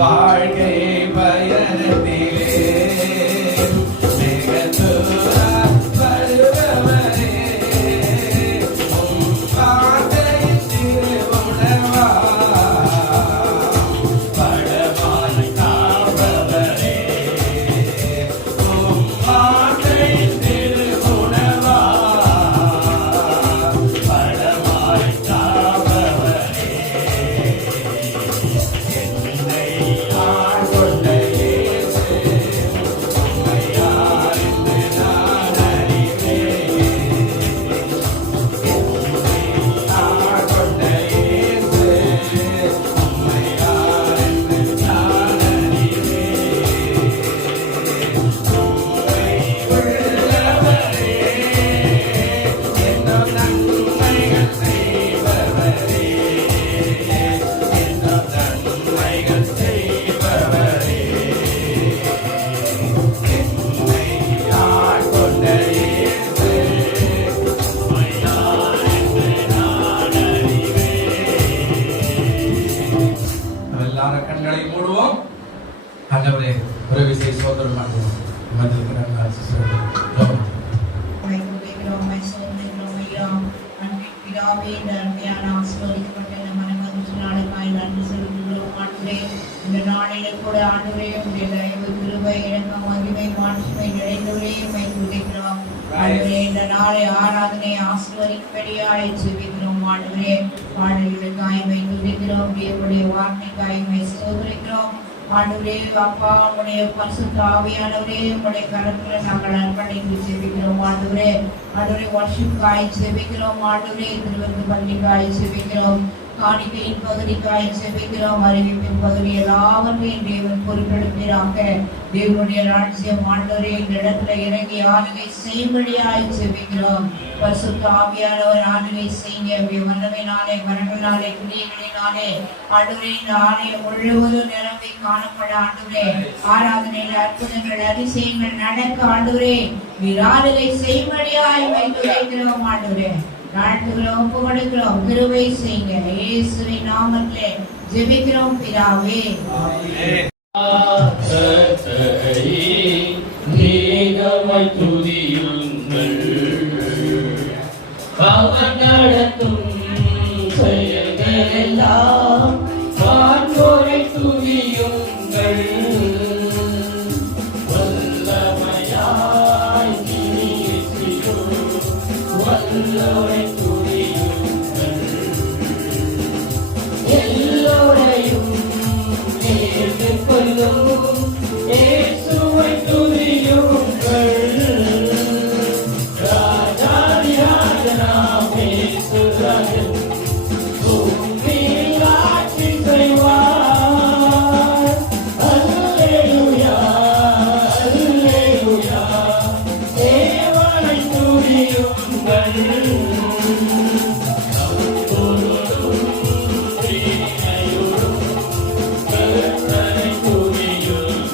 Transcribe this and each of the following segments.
வாழ்க்கை பயணத்திலே கண்களை மூடுவோம். ஆண்டவரே ஒரு விசை சோதனை பண்ணுவோம். இந்த நாளிலே கூட ஆண்டவரே உடைய தயவு கிருபை இரக்கம் மகிமை மாட்சிமை நிறைந்தவரே உம்மை துதிக்கிறோம். ஆண்டவரே இந்த நாளை ஆராதனை ஆசீர்வதிக்கும்படியாய் ஜெபிக்கிறோம். ஆண்டவரே பாடல்களுக்காய் உம்மை துதிக்கிறோம். தேவனுடைய வார்த்தைக்காய் உம்மை ஸ்தோத்திரிக்கிறோம். ஆண்டவரே அப்பா உம்முடைய பரிசுத்த ஆவியானவரே உம்முடைய கரத்துல நாங்கள் அர்ப்பணித்து ஜெபிக்கிறோம். ஆண்டவரே வர்ஷிப்காய் ஜெபிக்கிறோம். ஆண்டவரே திருவந்து பள்ளிக்காய் ஜெபிக்கிறோம். காணிக்கையின் பகுதிக்காய் ஜெபிக்கிறோம். அறிவிப்பின் பகுதி எல்லாவற்றையும் தேவன் பொறுப்பெடுப்பீராக. தேவனுடைய ராஜ்யம் ஆண்டவரே இந்த இடத்துல இறங்கி ஆளுகை செய்யும்படியாய் ஜெபிக்கிறோம். பரிசுத்த ஆவியானவர் ஆளுகை செய்ய வல்லமையினாலே வரங்களாலே கிரியைகளினாலே ஆண்டவரே இந்த ஆலயம் முழுவதும் நிரம்பி காணப்பட ஆண்டவரே ஆராதனையில் அற்புதங்கள் அதிசயங்கள் நடக்க ஆண்டவரே ஆளுகை செய்யும்படியாய் வைக்கிறோம். ஆண்டவரே நாட்டுகிறோம், புகழுகிறோம், கிருபை செய்யுங்க. இயேசுவின் நாமத்திலே ஜெபிக்கிறோம் பிதாவே. நீங்கமாய் துதியுங்கள், அவர் நடத்தும் செயல்கள் எல்லாம் வான்போரை துதியுங்கள். வல்லமையாய் நீதியும் வல்லோரை துதியுங்கள். எல்லோரையும் நேர்ந்து கொள்ளும் இயேசுவை துதியுங்கள். ராஜாதிராஜனாம் இயேசுராஜன் பூமியில் ஆட்சி செய்வார். அல்லேலூயா, அல்லேலூயா, தேவனை துதியுங்கள். கர்த்தரை துதியுங்கள்.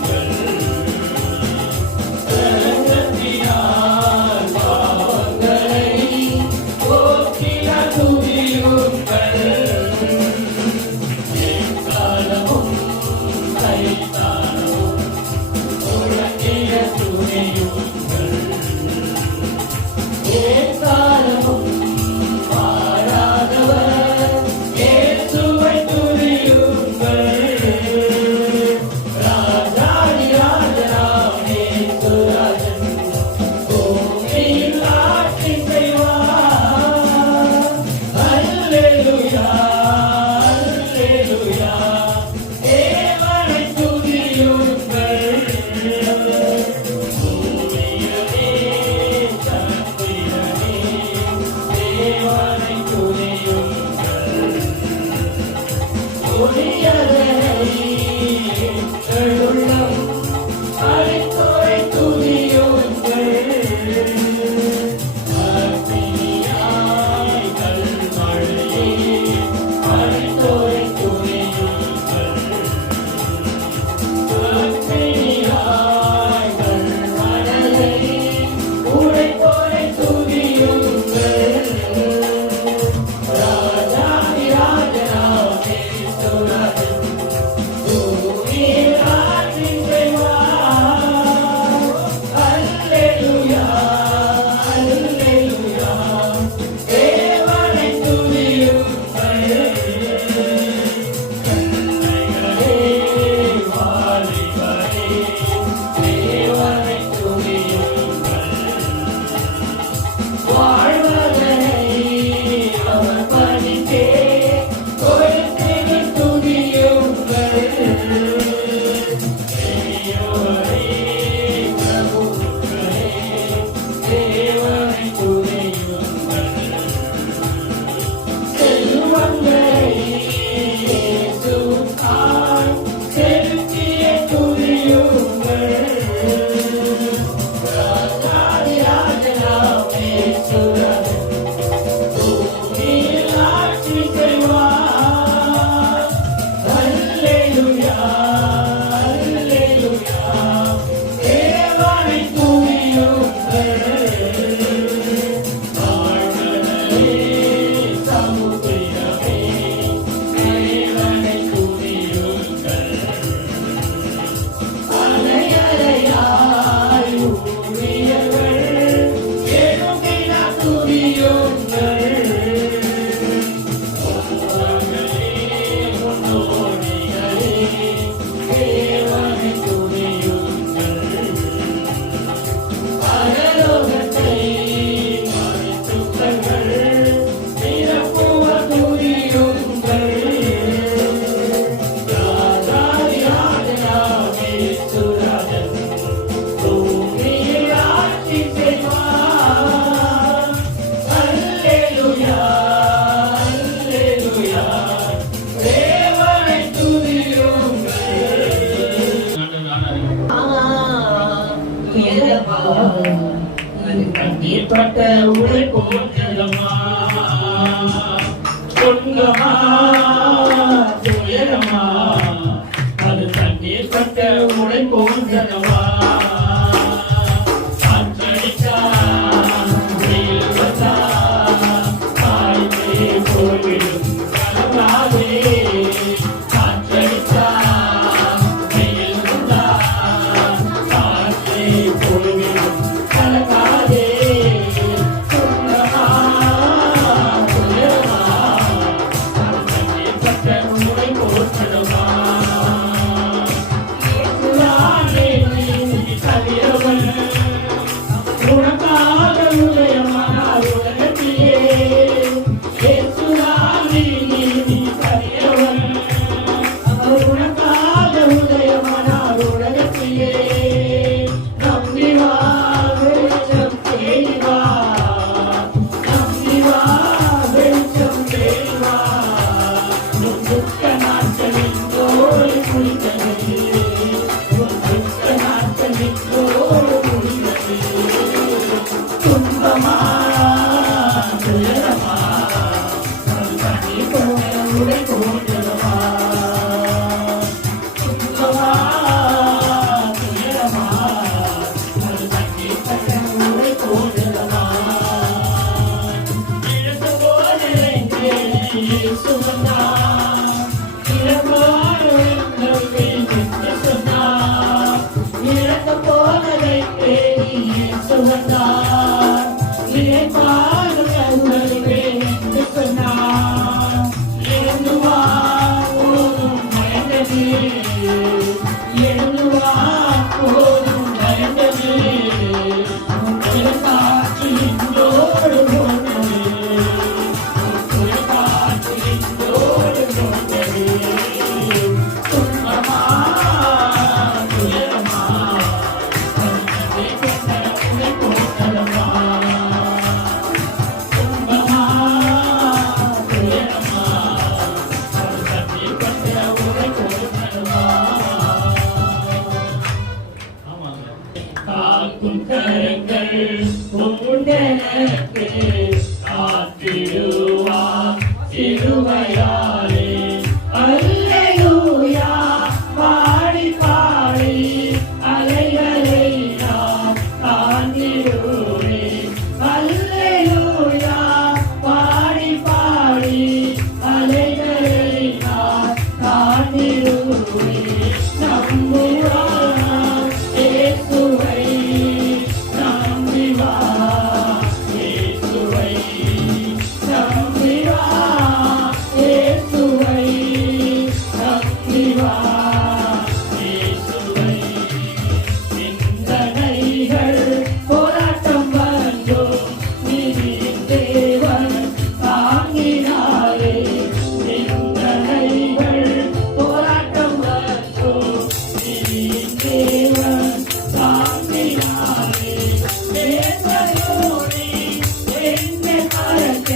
பட்ட உரை போன்றதம்மா துன்பமா துயரமா அது தண்ணீர் பட்ட உரை போன்றதம்மா காற்றடிச்சா வெயில் வந்தா காய்ந்தே போய்விடும் கலங்காதே காற்றடிச்சா வெயில் வந்தா காய்ந்தே போய்விடும் கலங்காதே துன்பமா துயரமா அது தண்ணீர் பட்ட உரை போன்றதம்மா உனக்காக உதயமானார் உலகத்திலே இயேசுதானே நீ சரியவன் அவர் உனக்காக உதயமானார் உலகத்திலே நம்பி வா வெளிச்சம் தேடி வா நம்பி வா வெளிச்சம் தேடி வா உன் துக்க நாட்களில் தோல் குளித்தது உன் துக்க நாட்களில் தோல் குளித்தது துன்பமா துயரமா அது தண்ணி போல உடை போன்றதமா துன்பமா துயரமா அது தண்ணி போல உடை போன்றதமா இழந்த போதனை சுகந்தா இழந்தோடு நம்பி நின்று சொன்னா இழந்த போதனை தேடி சுகந்தா காக்கும் கரங்கள் உண்டனக்கு காத்திடுவார் சிறுவையாலே அல்லேலூயா பாடி பாடி அலைகளை நாம் தாண்டிடுவே அல்லேலூயா பாடி பாடி அலைகளை நாம் தாண்டிடுவே நம்புவா இயேசுவை நம்பி வா இயேசுவை நம்பி வா இயேசுவை நம்பி வா இயேசுவை சிந்தனைகள் போராட்டம் வந்தோம் நீதியின் தேவன் தாங்கினாரே சிந்தனைகள் போராட்டம் வந்தோம் நீதியின் தேவன் தாங்கினாரே நேசரோடி என்னை மறக்க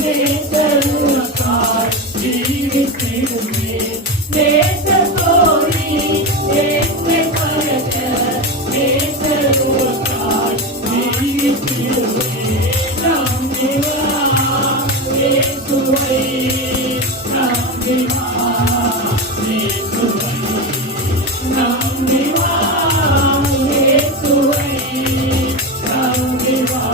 நேசருக்காய் ஜீவித்திடுவே நேசரோடி என்னை மறக்க நேசருக்காய் ஜீவித்திடுவே நம்பி வா இயேசுவை நம்பி வா இயேசுவை நம்பி வா இயேசுவை நம்பி வா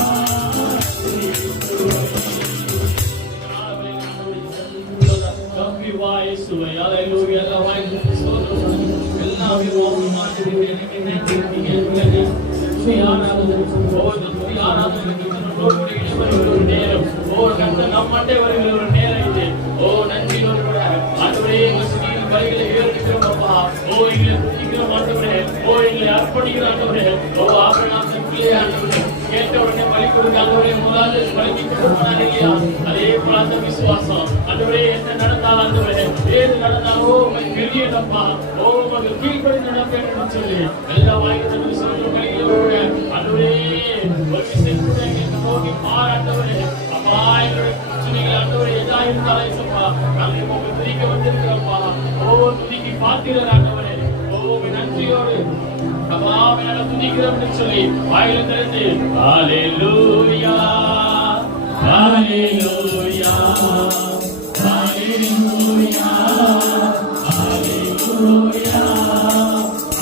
நம்பி வா இயேசுவை அல்லேலூயா எல்லாம் வாய்ப்பு ஸ்தோத்திரம் எல்லாம் விரோதம் மாற்றி எனக்கு என்ன தெரியுங்க ஆராதனை ஒரு நேரம் ஓ கர்த்தர் நம் மண்டை வருகிற ஒரு நேரம் இது ஓ நன்றியோடு கூட ஆண்டவரே எங்கள் சிறிய பலிகளை ஏற்கிறோம் அப்பா ஓ எங்களை துதிக்கிறோம் ஆண்டவரே ஓ எங்களை அர்ப்பணிக்கிற ஆண்டவரே ஓ ஆபிரகாமின் பிள்ளை ஆண்டவரே கேட்ட உடனே பலி கொடுக்க ஆண்டவரே முதலாவது பலிக்கு கொடுப்பாங்க இல்லையா அதே போல அந்த விசுவாசம் ஆண்டவரே என்ன நடந்தாலும் ஆண்டவரே ஏது நடந்தாலும் பெரியதப்பா ஓ உமக்கு கீழ்ப்படி நடப்பேன் என்று சொல்லி எல்லா வாய்ப்பு விசுவாசம் கையிலோட ஆண்டவரே ஒரு விஷயம் கூட எங்களுக்கு நோக்கி பாராட்டவரே அப்பா எங்களுடைய பிரச்சனைகள் ஆண்டவரே எதா இருந்தாலும் சப்பா நாங்கள் உங்க துதிக்க வந்திருக்கிறோம்ப்பா ஓ துதிக்கு பாத்திரர் ஆண்டவரே ஓ நன்றியோடு அப்பா நாம துதிக்கிறோம்னு சொல்லி வாயில திறந்து ஹalleluya ஹalleluya ஹalleluya ஹalleluya ஹalleluya ஹalleluya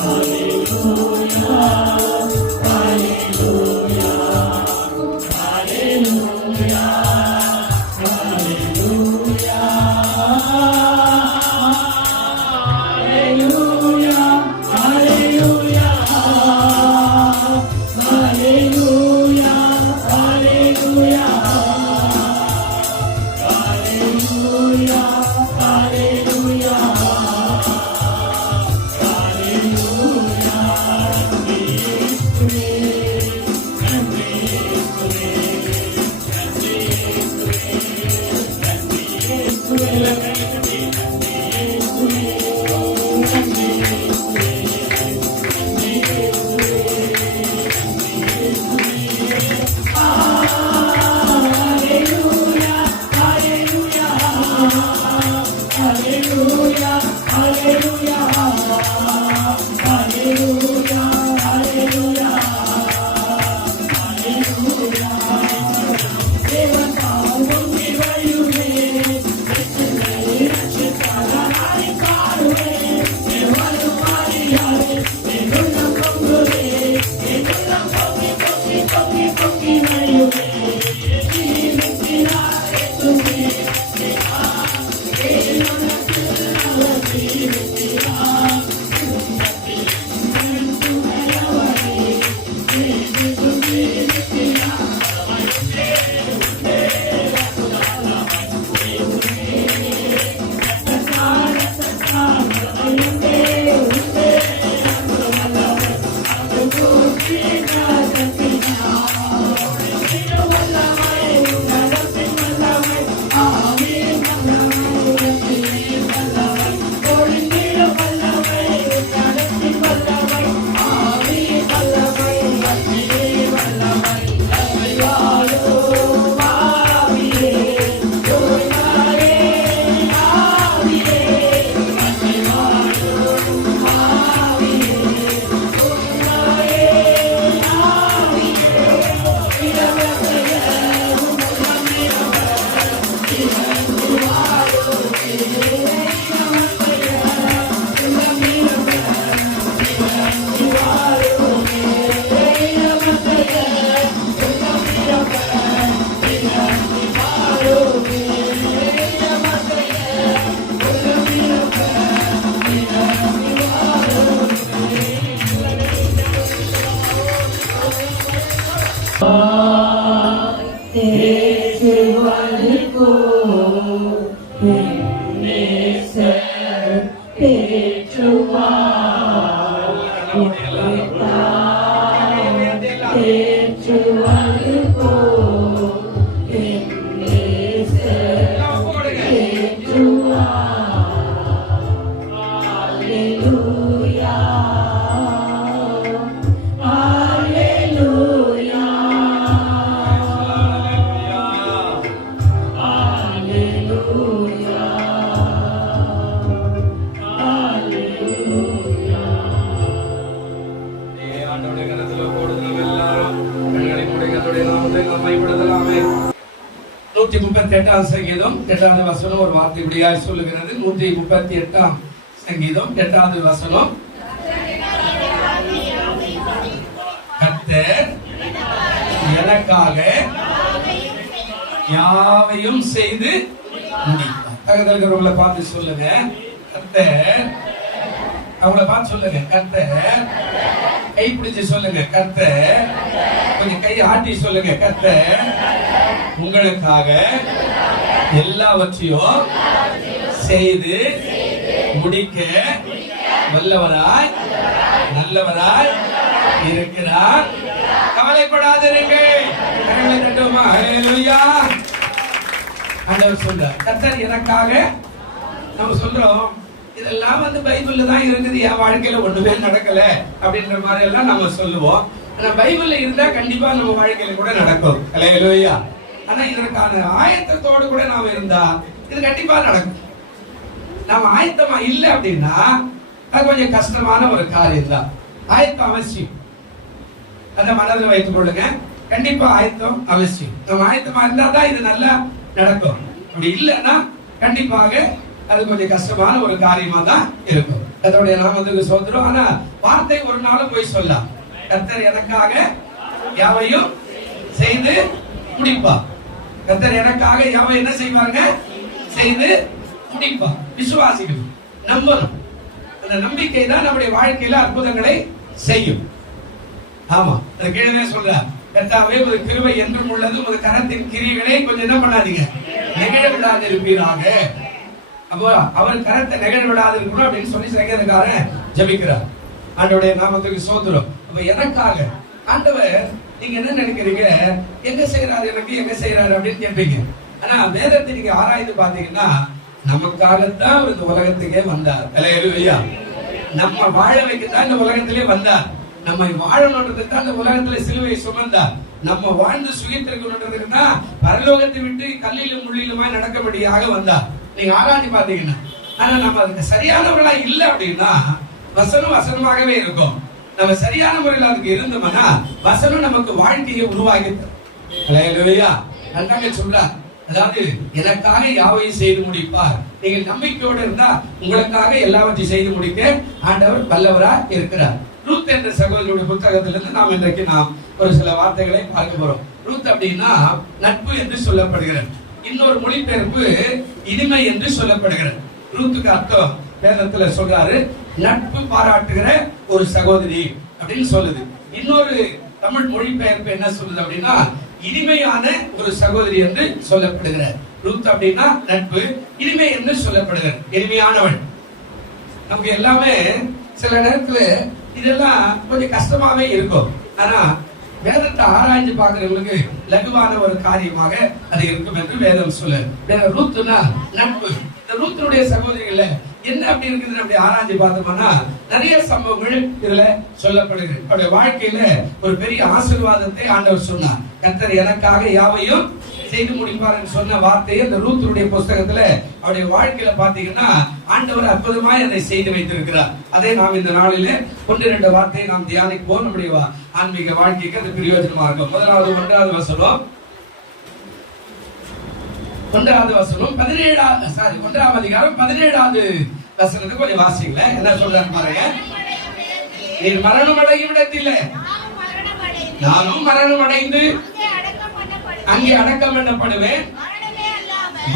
ஹalleluya சங்கீதம் 8வது வசனம் ஒரு வார்த்தை இப்படியாய் சொல்லுகிறது. 138 சங்கீதம் 8வது வசனம், கர்த்தர் எனக்காக யாவையும் செய்து முடிப்பார். பக்கத்துல பார்த்து சொல்லுங்க, கர்த்தர். அவங்கள பார்த்து சொல்லுங்க, கர்த்தர். கை பிடிச்சு சொல்லுங்க, கர்த்தர். கொஞ்சம் கை ஆட்டி சொல்லுங்க, கர்த்தர் உங்களுக்காக எல்லாவற்றையும் செய்து முடிக்க வல்லவராய் நல்லவராய் இருக்கிறார். கவலைப்படாதீர்கள். ஆண்டவர் சொல்றார், கர்த்தர் எனக்காக. நம்ம சொல்றோம் இதெல்லாம் பைபிள்ல தான் இருக்குது, என் வாழ்க்கையில ஒண்ணுமே நடக்கல அப்படின்ற மாதிரி எல்லாம் நம்ம சொல்லுவோம். ஆனா பைபிள்ல இருந்தா கண்டிப்பா நம்ம வாழ்க்கையில கூட நடக்கும். ஹல்லேலூயா. ஆனா இதற்கான ஆயத்தத்தோடு கூட நாம இருந்தா இது கண்டிப்பா நடக்கும். நாம ஆயத்தமா இல்லை அப்படின்னா அது கொஞ்சம் கஷ்டமான ஒரு காரியம் தான். ஆயத்தம் அவசியம். அதை மனதில் வைத்துக் கொள்ளுங்க. கண்டிப்பா ஆயத்தம் அவசியம். நம்ம ஆயத்தமா இருந்தா தான் இது நல்லா நடக்கும். அப்படி இல்லைன்னா கண்டிப்பாக அது கொஞ்சம் கஷ்டமான ஒரு காரியமா தான் இருக்கும். கர்த்தருடைய நாமத்துக்கு ஸ்தோத்திரம். ஆனா வார்த்தை ஒரு நாளும் போய் சொல்லலாம். கர்த்தர் எனக்காக யாவையும் செய்து முடிப்பார். கர்த்தர் எனக்காக யாவை என்ன செய்வாங்க? செய்து முடிப்பார். விசுவாசிகள் நம்பணும். அந்த நம்பிக்கை தான் நம்முடைய வாழ்க்கையில அற்புதங்களை செய்யும். ஆமா, அது கீழே சொல்ற கர்த்தாவே உமது கிருபை என்றும் உள்ளது, உமது கரத்தின் கிரியைகளை கொஞ்சம் என்ன பண்ணாதீங்க, நெகிழ விடாது இருப்பீராக. அப்போ அவர் கரத்தை நெகிழ விடாது இருக்கணும் அப்படின்னு சொல்லி சங்கீதக்காரன் ஜெபிக்கிறார். ஆண்டவருடைய நாமத்துக்கு ஸ்தோத்திரம். அப்ப எனக்காக ஆண்டவர், நீங்க என்ன நினைக்கிறீங்க, எங்க செய்யறாரு, எனக்கு எங்க செய்யறாரு அப்படின்னு கேட்பீங்க. ஆனா வேதத்தை நீங்க ஆராய்ந்து பாத்தீங்கன்னா நமக்காகத்தான் அவர் இந்த உலகத்துக்கே வந்தார். அல்லேலூயா. நம்ம வாழ வைக்கத்தான் இந்த உலகத்திலே வந்தார். நம்மை வாழணுன்றதுக்கு தான் இந்த உலகத்துல சிலுவை சுமந்தார். நம்ம வாழ்ந்து சுயத்திற்குன்றதுக்கு தான் பரலோகத்தை விட்டு கல்லிலும் முள்ளிலுமாய் நடக்கபடியாக வந்தார். நீங்க ஆராய்ச்சி பாத்தீங்கன்னா. ஆனா நம்ம அதுக்கு சரியானவர்களா இல்ல அப்படின்னா வசனம் வசனமாகவே இருக்கும். நம்ம சரியான முறையில் அதுக்கு இருந்தோம்னா வசனம் நமக்கு வாழ்க்கையை உருவாக்கி நன்றாக சொல்றார். அதாவது எனக்காக யாவையும் செய்து முடிப்பார். நீங்கள் நம்பிக்கையோடு இருந்தா உங்களுக்காக எல்லாவற்றையும் செய்து முடிக்க ஆண்டவர் வல்லவரா இருக்கிறார். ரூத் என்ற சகோதரியுடைய புத்தகத்திலிருந்து நாம் இன்றைக்கு ஒரு சில வார்த்தைகளை பார்க்க போறோம். ரூத் அப்படின்னா நட்பு என்று சொல்லப்படுகிறது. இன்னொரு மொழிபெயர்ப்பு இனிமை என்று சொல்லப்படுகிறது. ரூத்துக்கு அர்த்தம் வேதத்துல சொல்றாரு, நட்பு பாராட்டுகிற ஒரு சகோதரி அப்படின்னு சொல்லுது. இன்னொரு தமிழ் மொழிபெயர்ப்பு என்ன சொல்லுது அப்படின்னா இனிமையான ஒரு சகோதரி என்று சொல்லப்படுகிறார். ரூத் அப்படின்னா நட்பு, இனிமை என்று சொல்லப்படுகிறார். இனிமையானவள். நமக்கு எல்லாமே சில நேரத்துல இதெல்லாம் கொஞ்சம் கஷ்டமாவே இருக்கும். ஆனா வேதத்தை ஆராய்ச்சி பார்க்கிறவங்களுக்கு லகுவான ஒரு காரியமாக அது இருக்கும் என்று வேதம் சொல்லு. ரூத்துனா நட்பு. இந்த ரூத்தினுடைய சகோதரிகள்ல என்ன அப்படி இருக்குது அப்படி ஆராய்ச்சி பார்த்தோம்னா நிறைய சம்பவங்கள் இதுல சொல்லப்படுகிறது. அவருடைய வாழ்க்கையில ஒரு பெரிய ஆசீர்வாதத்தை ஆண்டவர் சொன்னார். கர்த்தர் எனக்காக யாவையும் செய்து முடிப்பார் என்று சொன்ன வார்த்தையை அந்த ரூத்தினுடைய புஸ்தகத்துல அவருடைய வாழ்க்கையில பாத்தீங்கன்னா ஆண்டவர் அற்புதமாய் அதை செய்து வைத்திருக்கிறார். அதை நாம் இந்த நாளிலே 1-2 வார்த்தையை நாம் தியானிப்போம். நம்முடைய ஆன்மீக வாழ்க்கைக்கு அது பிரயோஜனமா இருக்கும். முதலாவது 1வது வசனம் 1வது வசனம் 1ஆம் அதிகாரம் 17வது வசனத்தை கொஞ்சம் வாசிங்களே. என்ன சொல்றாரு பாருங்க. நீர் மரணம் அடையும் இடத்தில் நானும் மரணம் அடைந்து அங்கே அடக்கம் பண்ணப்படுவேன்.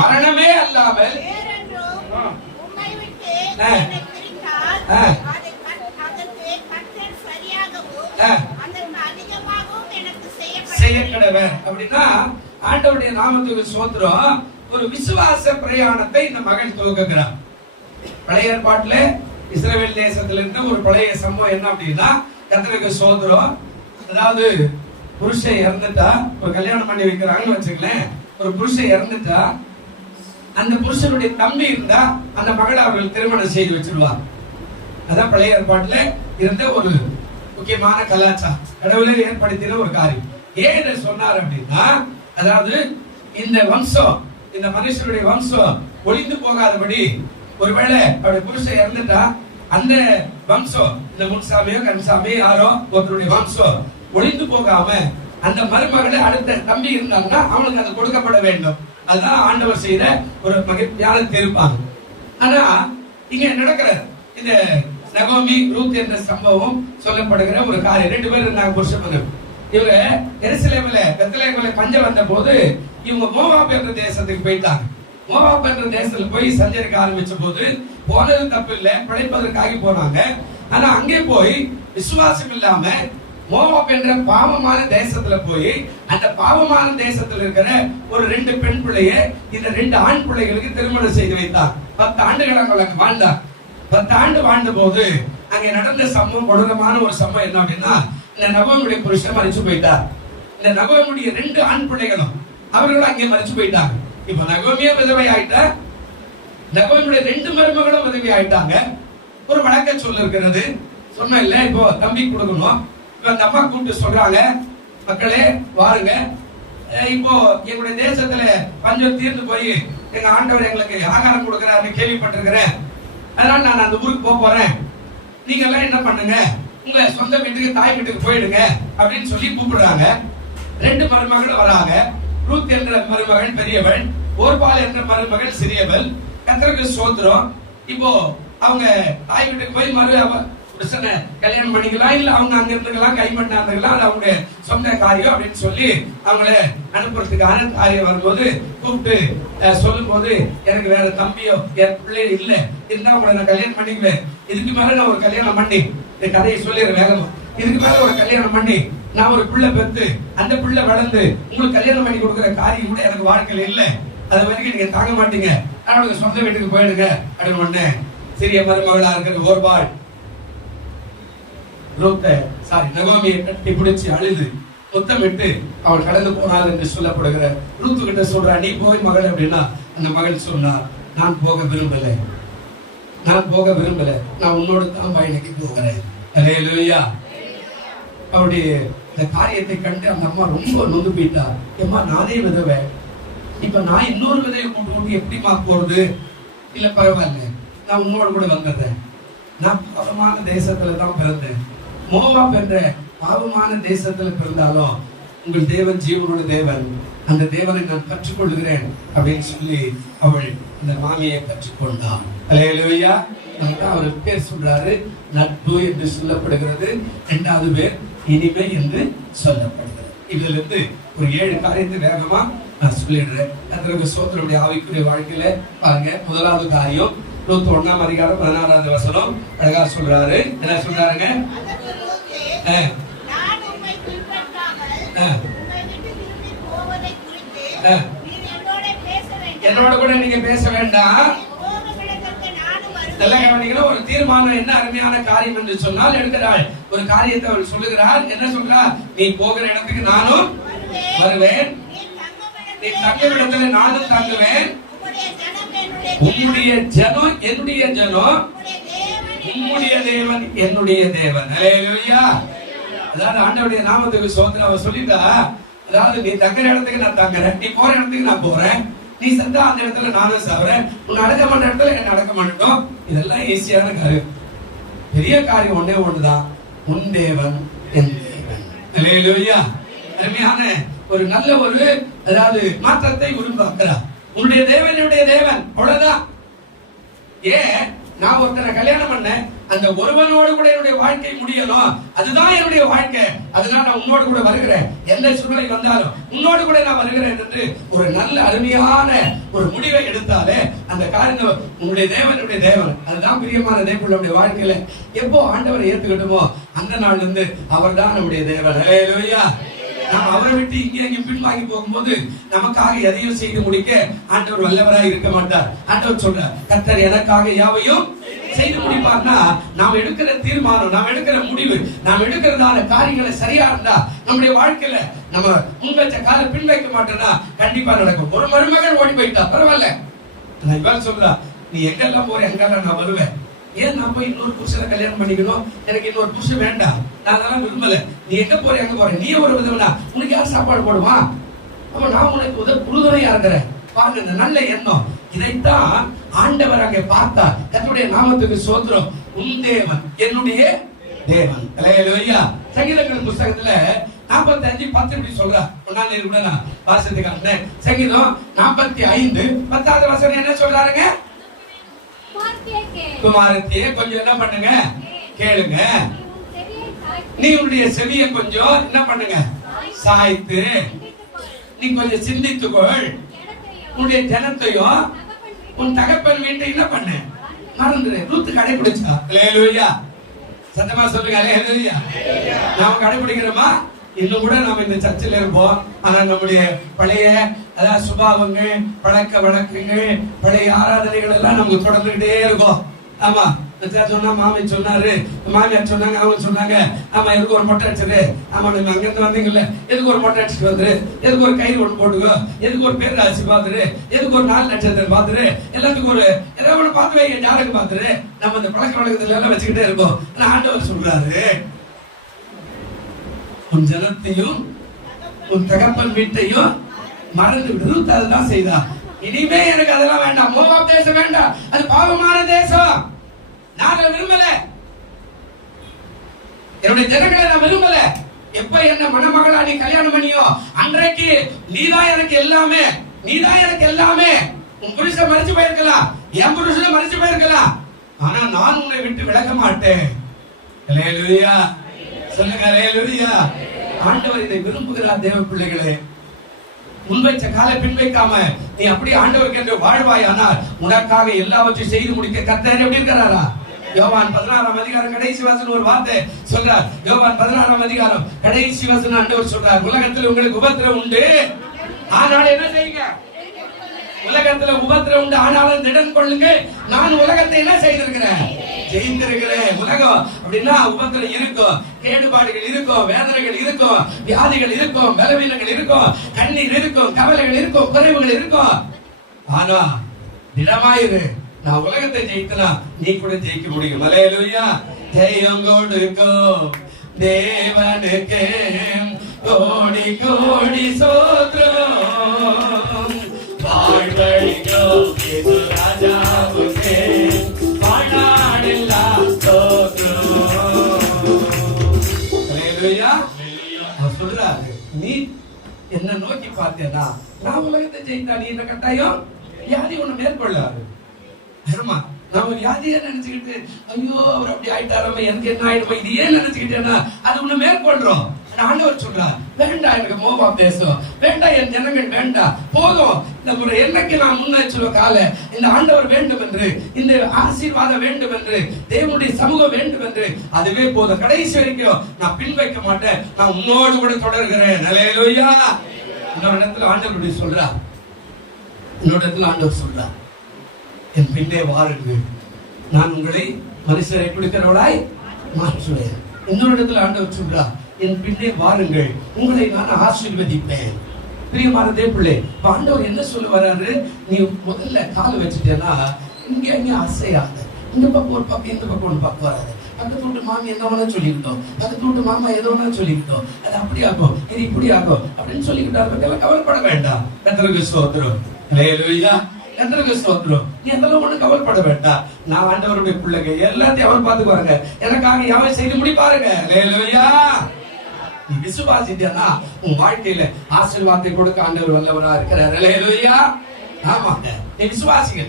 மரணமே அல்லாமல் செய்யக்கடவர் அப்படின்னா ஆண்டவருடைய நாமத்துக்கு ஸ்தோத்திரம். ஒரு விசுவாச பிரயாணத்தை இந்த மகன் துவக்குகிறார். பழைய ஏற்பாட்டுல இஸ்ரவேல் தேசத்துல இருந்த ஒரு பழைய சம்பவம் என்ன அப்படின்னா கர்த்தருக்கு ஸ்தோத்திரம். அதாவது புருஷன் இறந்துட்டா, ஒரு கல்யாணம் பண்ணி வைக்கிறாங்கன்னு வச்சுக்கலேன். ஒரு புருஷன் இறந்துட்டா அந்த புருஷனுடைய தம்பி இருந்தா அந்த மகளை அவர்கள் திருமணம் செய்து வச்சிருவார். அதான் பழைய ஏற்பாட்டுல இருந்த ஒரு முக்கியமான கலாச்சாரம், கடவுளே ஏற்படுத்தின ஒரு காரியம். ஏன் இதை சொன்னார் அப்படின்னா அதாவது இந்த வம்சம், இந்த மனுஷனுடைய வம்சம் ஒளிந்து போகாதபடி, ஒருவேளை அவருடைய புருஷன் இறந்துட்டா அந்த வம்சம், இந்த முன்சாமியோ கன்சாமியோ யாரோ ஒருத்தருடைய வம்சம் ஒளிந்து போகாம அந்த மருமகளை அடுத்த தம்பி இருந்தாங்கன்னா அவனுக்கு அது கொடுக்கப்பட வேண்டும். அதுதான் ஆண்டவர் செய்த ஒரு மகிழ்ச்சியான தீர்ப்பாங்க. ஆனா இங்க நடக்கிற இந்த நகோமி ரூத் என்ற சம்பவம் சொல்லப்படுகிற ஒரு காரியம். 2 பேர் இருந்தாங்க புருஷன். இவங்க எருசலேமில பெத்லகேமில பஞ்சம் வந்த போது இவங்க மோவாப் என்ற தேசத்துக்கு போயிட்டாங்க. மோவாப் என்ற தேசத்துல போய் சஞ்சரிக்க ஆரம்பிச்ச போது போனது தப்பு இல்ல, பிழைப்பதற்காக போனாங்க. ஆனா அங்கே போய் விசுவாசம் இல்லாம மோவாப் என்ற பாவமான தேசத்துல போய் அந்த பாவமான தேசத்துல இருக்கிற ஒரு 2 பெண் பிள்ளைய இந்த 2 ஆண் பிள்ளைகளுக்கு திருமணம் செய்து வைத்தார். 10 ஆண்டுகள் அங்க வாழ்ந்தார். 10 ஆண்டு வாழ்ந்த போது அங்க நடந்த சம்பவம் கொடூரமான ஒரு சம்பவம் என்ன அப்படின்னா இந்த நகோமியுடைய புருஷன் மரிச்சு போயிட்டார். இந்த நகோமியுடைய 2 ஆண் பிள்ளைகளும் அவர்களும் அங்கே மரிச்சு போயிட்டாங்க. இப்ப நகோமியே விதவை ஆயிட்டா, நகோமியுடைய 2 மருமகளும் விதவை ஆயிட்டாங்க. ஒரு வழக்க சொல்ல இருக்கிறது, சொன்ன இல்ல இப்போ தம்பி கொடுக்கணும். அந்த அம்மா கூப்பிட்டு சொல்றாங்க, மக்களே வாருங்க, இப்போ எங்களுடைய தேசத்துல பஞ்சம் தீர்ந்து போய் எங்க ஆண்டவர் எங்களுக்கு ஆகாரம் கொடுக்கிறாருன்னு கேள்விப்பட்டிருக்கிறேன். அதனால நான் அந்த ஊருக்கு போறேன். நீங்க எல்லாம் என்ன பண்ணுங்க, உங்க சொந்த வீட்டுக்கு தாய் வீட்டுக்கு போயிடுங்க அப்படின்னு சொல்லி கூப்பிடுறாங்க. 2 மருமகள் வராங்க. ரூத் என்ற மருமகள் பெரியவள், ஓர்பால் என்ற மருமகள் சிறியவள். கர்த்தருக்கு ஸ்தோத்திரம். இப்போ அவங்க தாய் வீட்டுக்கு போய் புருஷனை கல்யாணம் பண்ணிக்கலாம், இல்ல அவங்க அங்க இருந்துக்கலாம், கை பண்ணாந்துக்கலாம், அது அவங்க சொந்த காரியம் அப்படின்னு சொல்லி அவங்கள அனுப்புறதுக்கான காரியம் வரும்போது கூப்பிட்டு சொல்லும் போது, எனக்கு வேற தம்பியோ என் பிள்ளை இல்ல, இருந்தா உங்களை நான் கல்யாணம் பண்ணிக்குவேன். இதுக்கு மேல நான் ஒரு கல்யாணம் பண்ணி இந்த கதையை சொல்லிடுறேன் வேகமா. இதுக்கு மேல ஒரு கல்யாணம் பண்ணி நான் ஒரு பிள்ளை பெற்று அந்த பிள்ளை வளர்ந்து உங்களுக்கு கல்யாணம் பண்ணி கொடுக்குற காரியம் கூட எனக்கு வாழ்க்கையில இல்ல. அது வரைக்கும் நீங்க தாங்க மாட்டீங்க, அவனுக்கு சொந்த வீட்டுக்கு போயிடுங்க அப்படின்னு ஒண்ணு. சிறிய மருமகளா இருக்கிற ஓர்பால் நகோமியை கட்டி பிடிச்சு அழுது முத்தமிட்டு அவள் கடந்து போனாள் என்று சொல்லப்படுகிற ரூத்து கிட்ட சொல்றா, நீ போய் மகள் அப்படின்னா அந்த மகள் சொன்னா, நான் போக விரும்பல, நான் உன்னோடு தான் பயணிக்க போகிறேன். அல்லேலூயா. அவருடைய இந்த காரியத்தை கண்டு அந்த அம்மா ரொம்ப நொந்து போயிட்டா. ஏம்மா, நானே விதவை, இப்ப நான் இன்னொரு விதையை கொண்டு எப்படிமா போறது? இல்ல பரவாயில்ல, நான் உன்னோட கூட வந்துடுறேன். நான் பாவமான தேசத்துல தான் பிறந்தேன். மோவாப் என்ற பாவமான தேசத்துல பிறந்தாலும் உங்கள் தேவன் ஜீவனோட தேவன், அந்த தேவனை நான் கற்றுக்கொள்கிறேன் அப்படின்னு சொல்லி அவள் இந்த மாமியை கற்றுக்கொண்டாள். அல்லேலூயா. அவர் பேர் சொல்றாரு, நட்பு என்று சொல்லப்படுகிறது. 2வது பேர் இனிமை என்று சொல்லப்படுகிறது. இதுல இருந்து ஒரு 7 காரியத்தை வேகமா நான் சொல்லிடுறேன். அதற்கு சோதரனுடைய ஆவிக்குரிய வாழ்க்கையில பாருங்க. 1வது காரியம், ரூத் 1ஆம் அதிகாரம் 16வது வசனம் அழகா சொல்றாரு. என்ன சொல்றாருங்க? என்னோட கூட நீங்க பேச வேண்டாம். ஒரு தீர்மானம். என்ன அருமையான காரியம் என்று சொன்னால் எடுக்கிறாள். ஒரு காரியத்தை அவள் சொல்லுகிறாள். என்ன சொல்றா? நீ போகிற இடத்துக்கு நானும் வருவேன், நீ தங்கும் இடத்துல நானும் தங்குவேன், உம்முடைய ஜனம் என்னுடைய ஜனம், உம்முடைய தேவன் என்னுடைய தேவன். அல்லேலூயா. அதாவது ஆண்டவருடைய நாமத்துக்கு ஸ்தோத்திரம். அவ சொல்லிட்டா, அதாவது நீ தங்குற இடத்துக்கு நான் தங்குறேன், நீ போற இடத்துக்கு நான் போறேன், நீ செத்தா அந்த இடத்துல நானும் சாவறேன், உன் அடக்க மாட்ட இடத்துல என்ன அடக்க மாட்டோம். இதெல்லாம் ஈஸியான காரியம். பெரிய காரியம் ஒன்னே ஒண்ணுதான், உன் தேவன் என் தேவன். அல்லேலூயா. அருமையான ஒரு நல்ல ஒரு அதாவது மாற்றத்தை உருவாக்குறார். உன்னுடைய தேவன் என்னுடைய தேவன், அவ்வளவுதான். ஏன் நான் ஒருத்தனை கல்யாணம் பண்ணேன், அந்த ஒருவனோடு கூட என்னுடைய வாழ்க்கை முடியணும், அதுதான் என்னுடைய வாழ்க்கை, அதனால நான் உன்னோடு கூட வருகிறேன், எந்த சூழ்நிலை வந்தாலும் உன்னோடு கூட நான் வருகிறேன் என்று ஒரு நல்ல அருமையான ஒரு முடிவை எடுத்தாலே அந்த காரியம் உங்களுடைய தேவனுடைய தேவன், அதுதான் பிரியமான தேவனுடைய வாழ்க்கையில எப்போ ஆண்டவரை ஏத்துக்கிட்டோமோ அந்த நாள் இருந்து அவர் தான் நம்முடைய தேவன். அல்லேலூயா. நாம் அவரை விட்டு இங்கே பின்வாங்கி போகும்போது நமக்காக எதையும் செய்து முடிக்க ஆண்டவர் வல்லவராய் இருக்க மாட்டார். ஆண்டவர் சொல்றார், கர்த்தர் எனக்காக யாவையும் செய்து முடிப்பார்னா, நாம் எடுக்கிற தீர்மானம், நாம் எடுக்கிற முடிவு, நாம் எடுக்கிறதான காரியங்களை சரியா இருந்தா நம்முடைய வாழ்க்கையில நம்ம முன் வச்ச காலை பின் வைக்க மாட்டோம்னா கண்டிப்பா நடக்கும். ஒரு மருமகன் ஓடி போயிட்டா பரவாயில்ல, இவன் சொல்றா, நீ எங்கெல்லாம் போற எங்கெல்லாம் நான் வருவேன், ஏன் நான் போய் இன்னொரு புருஷனை கல்யாணம் பண்ணிக்கணும், எனக்கு இன்னொரு புருஷன் வேண்டாம், நான் அதெல்லாம் விரும்பல, நீ எங்க போற எங்க போற, நீ ஒரு விதம்னா உனக்கு யார் சாப்பாடு போடுவா, அப்ப நான் உனக்கு உறுதுணையா இருக்கிறேன். பாருங்க இந்த நல்ல எண்ணம். இதைத்தான் ஆண்டவர் அங்கே பார்த்தார். கர்த்தருடைய நாமத்துக்கு ஸ்தோத்திரம். உன் தேவன் என்னுடைய தேவன். அல்லேலூயா. சங்கீதங்கள் புத்தகத்துல 45:10 இப்படி சொல்றார். ஒன்னாம் கூட நான் வாசித்துக்காங்க. சங்கீதம் 45 10வது வசனம் என்ன சொல்றாருங்க? குமாரத்தியே கொஞ்சம் என்ன பண்ணுங்க, கேளுங்க, நீ உன்னுடைய செவியை கொஞ்சம் என்ன பண்ணுங்க, சாய்த்து நீ கொஞ்சம் சிந்தித்துக்கொள், உன்னுடைய ஜனத்தையும் உன் தகப்பன் வீட்டை என்ன பண்ணு மறந்துரு. ரூத்து கடைபிடிச்சா. அல்லேலூயா. சத்தமா சொல்லுங்க அல்லேலூயா. நாம கடைபிடிக்கிறோமா? இன்னும் கூட நாம இந்த சர்ச்சில் இருப்போம், ஆனா நம்முடைய பழைய அதாவது சுபாவங்கள், பழக்க வழக்கங்கள், பழைய ஆராதனைகள் எல்லாம் நமக்கு தொடர்ந்துகிட்டே இருக்கும். ஆமா, சொன்னா மாமி சொன்னாரு, மாமியார் சொன்னாங்க, அவங்க சொன்னாங்க, ஆமா எதுக்கு ஒரு மொட்டை அடிச்சது, ஆமா நீங்க அங்க இருந்து வந்தீங்கல்ல, எதுக்கு ஒரு மொட்டை அடிச்சுட்டு வந்துரு, எதுக்கு ஒரு கயிறு ஒன்று போட்டுக்கோ, எதுக்கு ஒரு பேர் ராசி பாத்துரு, எதுக்கு ஒரு 4 நட்சத்திரம் பாத்துரு, எல்லாத்துக்கும் ஒரு ஏதாவது ஒண்ணு பார்த்து வைங்க, ஜாதகம் பாத்துரு. நம்ம இந்த பழக்க வழக்கத்துல எல்லாம் வச்சுக்கிட்டே இருக்கோம். ஆனா ஆண்டவர் சொல்றாரு, உன் ஜனத்தையும் உன் தகப்பன் வீட்டையும் மறந்து விடு. அதுதான் செய்தா. இனிமே எனக்கு அதெல்லாம் வேண்டாம், மோவாப் தேசம் வேண்டாம், அது பாவமான தேசம், நான் விரும்பல. என்னுடைய ஜனங்களை நான் விரும்பல. எப்ப என்ன மணமகளா நீ கல்யாணம் பண்ணியோ அன்றைக்கு நீதான் எனக்கு எல்லாமே, நீதான் எனக்கு எல்லாமே. உன் புருஷன் மறைச்சு போயிருக்கலாம், என் புருஷன் மறைச்சு போயிருக்கலாம், ஆனா நான் உன்னை விட்டு விலக மாட்டேன். அல்லேலூயா சொல்லுங்க, அல்லேலூயா. ஆண்டவர் இதை விரும்புகிறார். தேவ பிள்ளைகளே, முன்வைச்ச காலை பின் வைக்காம நீ அப்படியே ஆண்டவருக்கு என்று வாழ்வாய். ஆனால் உனக்காக எல்லாவற்றையும் செய்து முடிக்க கர்த்தர் எப்படி இருக்கிறாரா? யோவான் 16ஆம் அதிகாரம் கடைசி வசனம் ஒரு வார்த்தை சொல்றார். யோவான் 16ஆம் அதிகாரம் கடைசி வசனம் ஆண்டவர் சொல்றார், உலகத்தில் உங்களுக்கு உபத்திரம் உண்டு, ஆனால் என்ன செய்யுங்க? உலகத்துல உபத்திரம் உண்டு, ஆனாலும் திடன் கொள்ளுங்க, நான் உலகத்தை என்ன செய்திருக்கிறேன்? ஜெயித்திருக்கிறேன். உலகம் அப்படின்னா உபத்திரம் இருக்கும், கேடுபாடுகள் இருக்கும், வேதனைகள் இருக்கும், வியாதிகள் இருக்கும், பலவீனங்கள் இருக்கும், கண்ணீர் இருக்கும், கவலைகள் இருக்கும், குறைவுகள் இருக்கும். ஆனா திடமாயிரு, நான் உலகத்தை ஜெயித்தனா நீ கூட ஜெயிக்க முடியும். அல்லேலூயா. ஜெயம் கொடுக்கும் தேவனுக்கு கோடி கோடி ஸ்தோத்திரம், வாழ்வழிக்கும் இயேசு ராஜாவுக்கு வாழ்நாளெல்லாம் ஸ்தோத்திரம். அல்லேலூயா. அவர் சொல்றாரு, நீ என்ன நோக்கி பார்த்தேன்னா நான் உலகத்தை ஜெயித்தா நீ என்ன கட்டாயம் வியாதி ஒண்ணு மேற்கொள்ளாரு. நாம வியாதியை நினைச்சுக்கிட்டு ஐயோ அவர் அப்படி ஆயிட்டாரா எனக்கு என்ன ஆயிடுமா இது ஏன் நினைச்சுக்கிட்டேன்னா அது ஒண்ணு மேற்கொள்றோம். ஆண்டவர் சொல்றார், வேண்டாம் எனக்கு மோவாப் தேசம் வேண்டாம், என் ஜனங்கள் வேண்டாம், போதும். இந்த ஒரு என்னைக்கு நான் முன்னேற்ற கால இந்த ஆண்டவர் வேண்டும் என்று, இந்த ஆசீர்வாதம் வேண்டும் என்று, தேவனுடைய சமூகம் வேண்டும் என்று, அதுவே போதும். கடைசி வரைக்கும் நான் பின் வைக்க மாட்டேன், நான் உன்னோடு கூட தொடர்கிறேன். அல்லேலூயா. இன்னொரு இடத்துல ஆண்டவர் சொல்றார், இன்னொரு இடத்துல ஆண்டவர் சொல்றார், என் பின்னே வாருங்கள், நான் உங்களை மனுஷரை கொடுக்கிறவளாய் மாற்றுவேன். இன்னொரு இடத்துல ஆண்டவர் சொல்றார், என் பின்னே வாருங்கள், உங்களை நான் ஆசீர்வதிப்பேன். பிரியமான தேவப்பிள்ளை, ஆண்டவர் என்ன சொல்ல வர்றாரு? நீ முதல்ல கால் வச்சுட்டேன்னா இங்க அசையாத, இந்த பக்கம் ஒரு பக்கம் இந்த பக்கம் ஒரு பக்கம் வராது. பக்கத்து வீட்டு மாமி என்ன வேணா சொல்லிக்கிட்டோம், பக்கத்து வீட்டு மாமா எதோ வேணா சொல்லிக்கிட்டோம், அது அப்படி ஆகும் இது இப்படி ஆகும் அப்படின்னு சொல்லிக்கிட்டா கவலைப்பட வேண்டாம். கர்த்தருக்கு ஸ்தோத்திரம். அல்லேலூயா. கர்த்தருக்கு ஸ்தோத்திரம். நீ அதெல்லாம் ஒண்ணு கவலைப்பட வேண்டாம். நான் ஆண்டவருடைய பிள்ளைங்க, எல்லாத்தையும் அவர் பார்த்துக்குவாங்க, எனக்காக யாவை செய்து முடிப்பாருங்க. அல்லேலூயா. நீ விசுவாசித்தேன்னா உன் வாழ்க்கையில ஆசீர்வாதத்தை கொடுக்க ஆண்டவர் வல்லவரா இருக்கிறார். அல்லேலூயா. ஆமாங்க, நீ விசுவாசிங்க.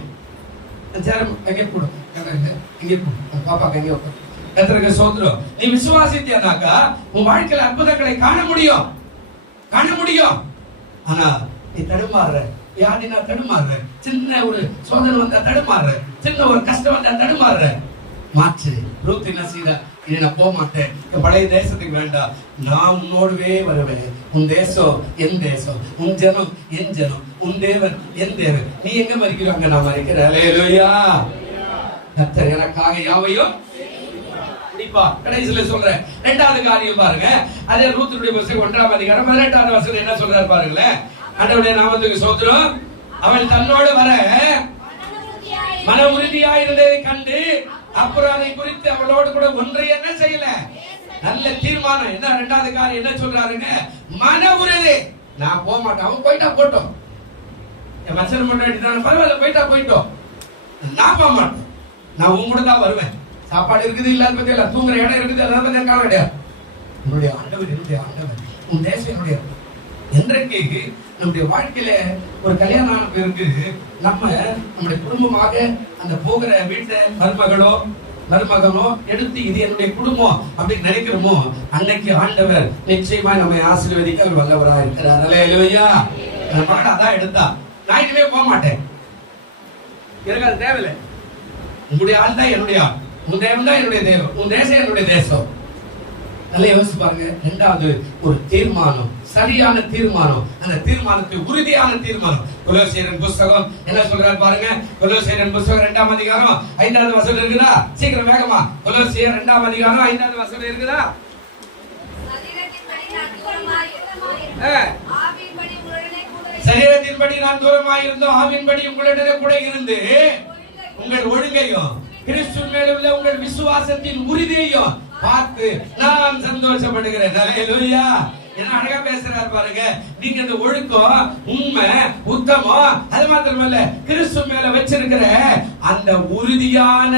பாப்பா கர்த்தருக்கு ஸ்தோத்திரம். நீ விசுவாசித்தேனாக்கா உன் வாழ்க்கையில அற்புதங்களை காண முடியும், காண முடியும். ஆனா நீ தடுமாறுற, வியாதி நான் தடுமாறுற, சின்ன ஒரு சோதனை வந்தா தடுமாறுற, சின்ன ஒரு கஷ்டம் வந்தா தடுமாறுற, மாற்று. ரூத் என்ன செய்த? இனி நான் போக மாட்டேன், பழைய தேசத்துக்கு வேண்டாம், நான் உன்னோடவே வருவேன். உன் தேசம் என் தேசம், உன் ஜனம் என் ஜனம், உன் தேவன் என் தேவன். நீ எங்க மறிக்கிறாங்க, நான் மறிக்கிறேன். அல்லேலூயா. கர்த்தர் எனக்காக யாவையும் கடைசியில சொல்றேன். இரண்டாவது காரியம் பாருங்க, அதே ரூத்துடைய புத்தகம் 1ஆம் அதிகாரம் 18வது வசனம் என்ன சொல்றாரு பாருங்களேன். ஆண்டவருடைய நாமத்துக்கு ஸ்தோத்திரம். அவள் தன்னோடு வர மன உறுதியாயிருந்ததை கண்டு அப்புறம் அதை குறித்து அவளோடு கூட ஒன்றை என்ன செய்யல, நல்ல தீர்மானம். என்ன இரண்டாவது காரியம் என்ன சொல்றாருங்க? மன உறுதி. நான் போக மாட்டேன், அவன் போயிட்டா போட்டோம், என் மச்சன் மட்டும் பரவாயில்ல போயிட்டா போயிட்டோம், நான் போக மாட்டேன், நான் உங்க கூட தான் வருவேன். சாப்பாடு இருக்குது இல்லாத பத்தி இல்ல, தூங்குற இடம் இருக்குது, அதான் பத்தி எனக்கு கிடையாது. என்னுடைய ஆண்டவர் என்னுடைய ஆண்டவர், உன் தேசம் என்னுடைய. இன்றைக்கு நம்முடைய வாழ்க்கையில ஒரு கல்யாணம் ஆன பிறகு நம்முடைய குடும்பமாக அந்த போகிற வீட்டை மருமகனோ எடுத்து இது என்னுடைய குடும்பம் அப்படின்னு நினைக்கிறோமோ, அன்னைக்கு ஆண்டவர் நிச்சயமா நம்மை ஆசீர்வதிக்க அவர் வல்லவராக இருக்கிறார். அல்லேலூயா. அதான் எடுத்தா நான் இனிமே போக மாட்டேன், எனக்கு அது தேவையில்லை. உங்களுடைய ஆள் தான் என்னுடைய ஆள், உன் தேவன் தான் என்னுடைய தேவன், உன் தேசம் என்னுடைய தேசம். நல்லா யோசிச்சு பாருங்க. இரண்டாவது ஒரு தீர்மானம், சரியான தீர்மானம், அந்த தீர்மானத்தை உறுதியான தீர்மானம். கொலோசியரின் புத்தகம் என்ன சொல்றாரு பாருங்க. கொலோசியரின் புத்தகம் 2ஆம் அதிகாரம் 5வது வசனம் இருக்குதா? சீக்கிரம் வேகமா. கொலோசியர் 2ஆம் அதிகாரம் 5வது வசனம் இருக்குதா? சரீரத்தின்படி நான் தூரமாய் இருந்தோம், ஆவியின்படி உங்களிடையே கூட இருந்து உங்கள் ஒழுங்கையும் கிறிஸ்துவின் மேல் உள்ள உங்கள் விசுவாசத்தின் உறுதியையும் பார்த்து நான் சந்தோஷப்படுகிறேன். அல்லேலூயா. என்ன அழகா பேசுறாரு பாருங்க. நீங்க இந்த ஒழுக்கம், உண்மை, உத்தமம், அது மாத்திரமல்ல கிறிஸ்து மேல வச்சிருக்கிற அந்த உறுதியான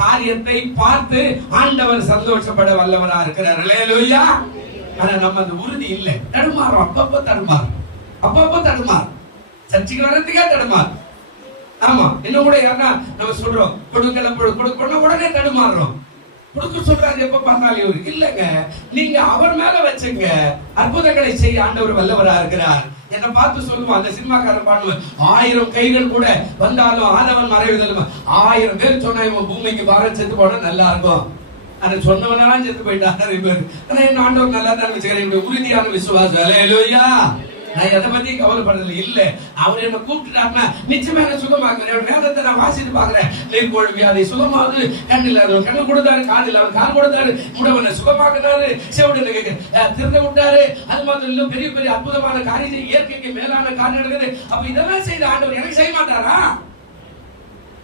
காரியத்தை பார்த்து ஆண்டவர் சந்தோஷப்பட வல்லவரா இருக்கிறார். அல்லேலூயா. ஆனா நம்ம அந்த உறுதி இல்லை, தடுமாறும், அப்பப்போ தடுமாறும், சர்ச்சைக்கு வர்றதுக்கே தடுமாறும். ஆமா, இன்னும் கூட யாருன்னா நம்ம சொல்றோம் கொடுக்கணும், உடனே தடுமாறுறோம். கொடுக்க சொல்றாரு எப்ப பார்த்தாலும் இவரு இல்லங்க, நீங்க அவர் மேல வச்சுங்க, அற்புதங்களை செய்ய ஆண்டவர் வல்லவரா இருக்கிறார். என்ன பார்த்து சொல்லுவோம், அந்த சினிமாக்காரன் பாடுவோம், 1000 கைகள் கூட வந்தாலும் ஆதவன் மறைவுதலும் 1000 பேர் சொன்னா இவன் பூமிக்கு பாரம் செத்து போனா நல்லா இருக்கும். ஆனா சொன்னவனாலும் செத்து போயிட்டான் நிறைய பேர். ஆனா என்ன ஆண்டவர் நல்லா தான் வச்சுக்கிறேன், உறுதியான விசுவாசம். அல்லேலூயா. நான் எதை பத்தி கவலைப்படுறது இல்ல. அவர் என்ன கூப்பிட்டுட்டாருன்னா நிச்சயமா என்ன சுகமாக்குறேன். வேதத்தை நான் வாசித்து பாக்குறேன். நீர்கோள் வியாதி சுகமாவது, கண் இல்லாதவன் கண்ணு கொடுத்தாரு, காது இல்லாதவன் காது கொடுத்தாரு, முடவனை சுகமாக்குனாரு, செவிடனுக்கு திறந்து விட்டாரு. அது மாதிரி இன்னும் பெரிய பெரிய அற்புதமான காரியம், இயற்கைக்கு மேலான காரியம் நடக்குது. அப்ப இதெல்லாம் செய்த ஆண்டவர் எனக்கு செய்ய மாட்டாரா?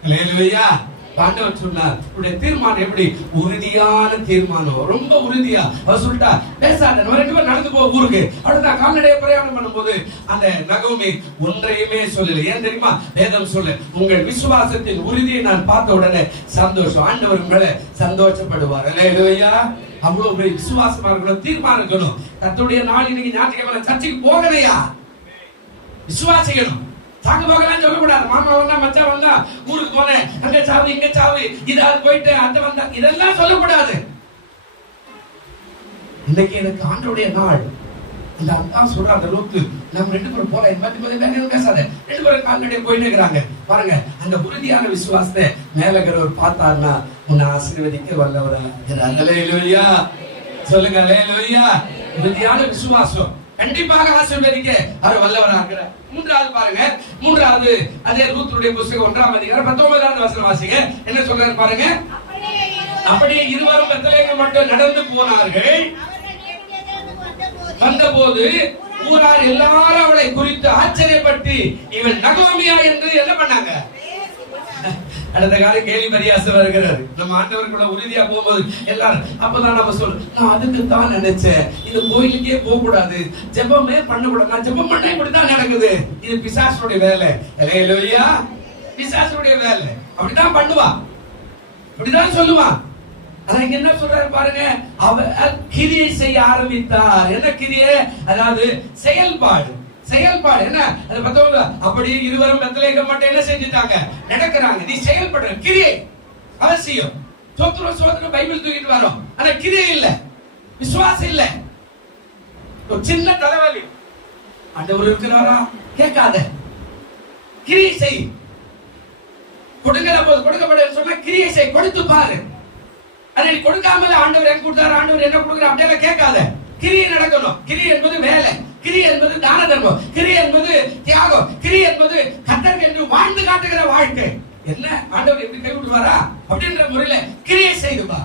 அல்லேலூயா. ஆண்டவர் சொன்னார், உடைய தீர்மானம் எப்படி? உறுதியான தீர்மானம், ரொம்ப உறுதியா. அவர் சொல்லிட்டா பேசாத, நம்ம 2 பேரும் நடந்து போ ஊருக்கு. அடுத்த கால்நடைய பிரயாணம் பண்ணும்போது அந்த நகோமி ஒன்றையுமே சொல்லல. ஏன் தெரியுமா? வேதம் சொல்ல, உங்கள் விசுவாசத்தின் உறுதியை நான் பார்த்த உடனே சந்தோஷம். ஆண்டவர் மேல சந்தோஷப்படுவார். அல்லேலூயா. அவ்வளவு பெரிய விசுவாசமா இருக்கணும், தீர்மானம் இருக்கணும். கர்த்தருடைய நாள் இன்னைக்கு ஞாயிற்றுக்கிழமை சர்ச்சைக்கு போகலையா? விசுவாசிக்கணும். சாங்க போகலாம் சொல்லக்கூடாது. மாமா வந்தா, மச்சான் வந்தா, ஊருக்கு போனேன், அங்க சாவு இங்க சாவு, இதாவது போயிட்டு அந்த வந்தா, இதெல்லாம் சொல்லக்கூடாது. இன்னைக்கு எனக்கு ஆண்டவருடைய நாள். அந்த அக்கா சொல்ற அந்த ரூத்து, நம்ம 2 பேரும் போல பேசாத, 2 பேரும் கால்நடையை போயிட்டு இருக்கிறாங்க பாருங்க. அந்த உறுதியான விசுவாசத்தை மேலகிறவர் பார்த்தாருன்னா உன்னை ஆசீர்வதிக்க வல்லவரா இருக்கிறார். அல்லேலூயா. சொல்லுங்க அல்லேலூயா. உறுதியான விசுவாசம் கண்டிப்பாக ஆசீர்வதிக்க அவர் வல்லவரா இருக்கிறார். மூன்றாவது பாருங்க, மூன்றாவது அதே ரூத்துடைய புத்தகம் 1ஆம் அதிகாரம் 19வது வசனம் வாசிங்க. என்ன சொல்றாரு பாருங்க. அப்படியே இருவரும் பெத்லகேம் மட்டும் நடந்து போனார்கள். வந்தபோது ஊரார் எல்லாரும் அவளை குறித்து ஆச்சரியப்பட்டு இவள் நகோமியா என்று என்ன பண்ணாங்க? அடுத்த காலம் கேலி பரியாசம் வருகிறாரு. நம்ம ஆண்டவருக்குள்ள உறுதியா போகும்போது எல்லாரும் அப்பதான் நம்ம சொல்றோம், நான் அதுக்கு தான் நினைச்சேன், இது கோயிலுக்கே போக கூடாது, ஜெபமே பண்ணக்கூடாது, நான் ஜெபம் பண்ண இப்படித்தான் நடக்குது. இது பிசாசுடைய வேலை. அல்லேலூயா. பிசாசுடைய வேலை. அப்படிதான் பண்ணுவா, அப்படிதான் சொல்லுவா. ஆனா இங்க என்ன சொல்றாரு பாருங்க, அவர் கிரியை செய்ய ஆரம்பித்தார். என்ன கிரியை? அதாவது செயல்பாடு. என்ன? அது 19 அப்படியே இருவரும் பெத்லகேம் மட்டும் என்ன செஞ்சுட்டாங்க? நடக்கிறாங்க. நீ செயல்படுற கிரியை அவசியம். சோத்திரம் பைபிள் தூக்கிட்டு வரோம், ஆனா கிரியை இல்ல, விசுவாசம் இல்ல. ஒரு சின்ன தலைவலி, ஆண்டவர் இருக்கிறாரா? கேட்காத, கிரியை செய். கொடுக்கிற போது கொடுக்கப்பட சொன்னா கிரியை செய், கொடுத்து பாரு. அதை கொடுக்காமல ஆண்டவர் என்ன கொடுத்தாரு, ஆண்டவர் என்ன கொடுக்குற அப்படியே கேட்காத. கிரியை நடக்கணும். கிரியை என்பது வேலை, கிரியை என்பது தான தர்மம், கிரியை என்பது தியாகம், கிரியை என்பது கர்த்தருக்கு என்று வாழ்ந்து காட்டுகிற வாழ்க்கை. என்ன ஆண்டவர் எப்படி கைவிடுவாரா அப்படின்ற முறையில கிரியை செய்துவா.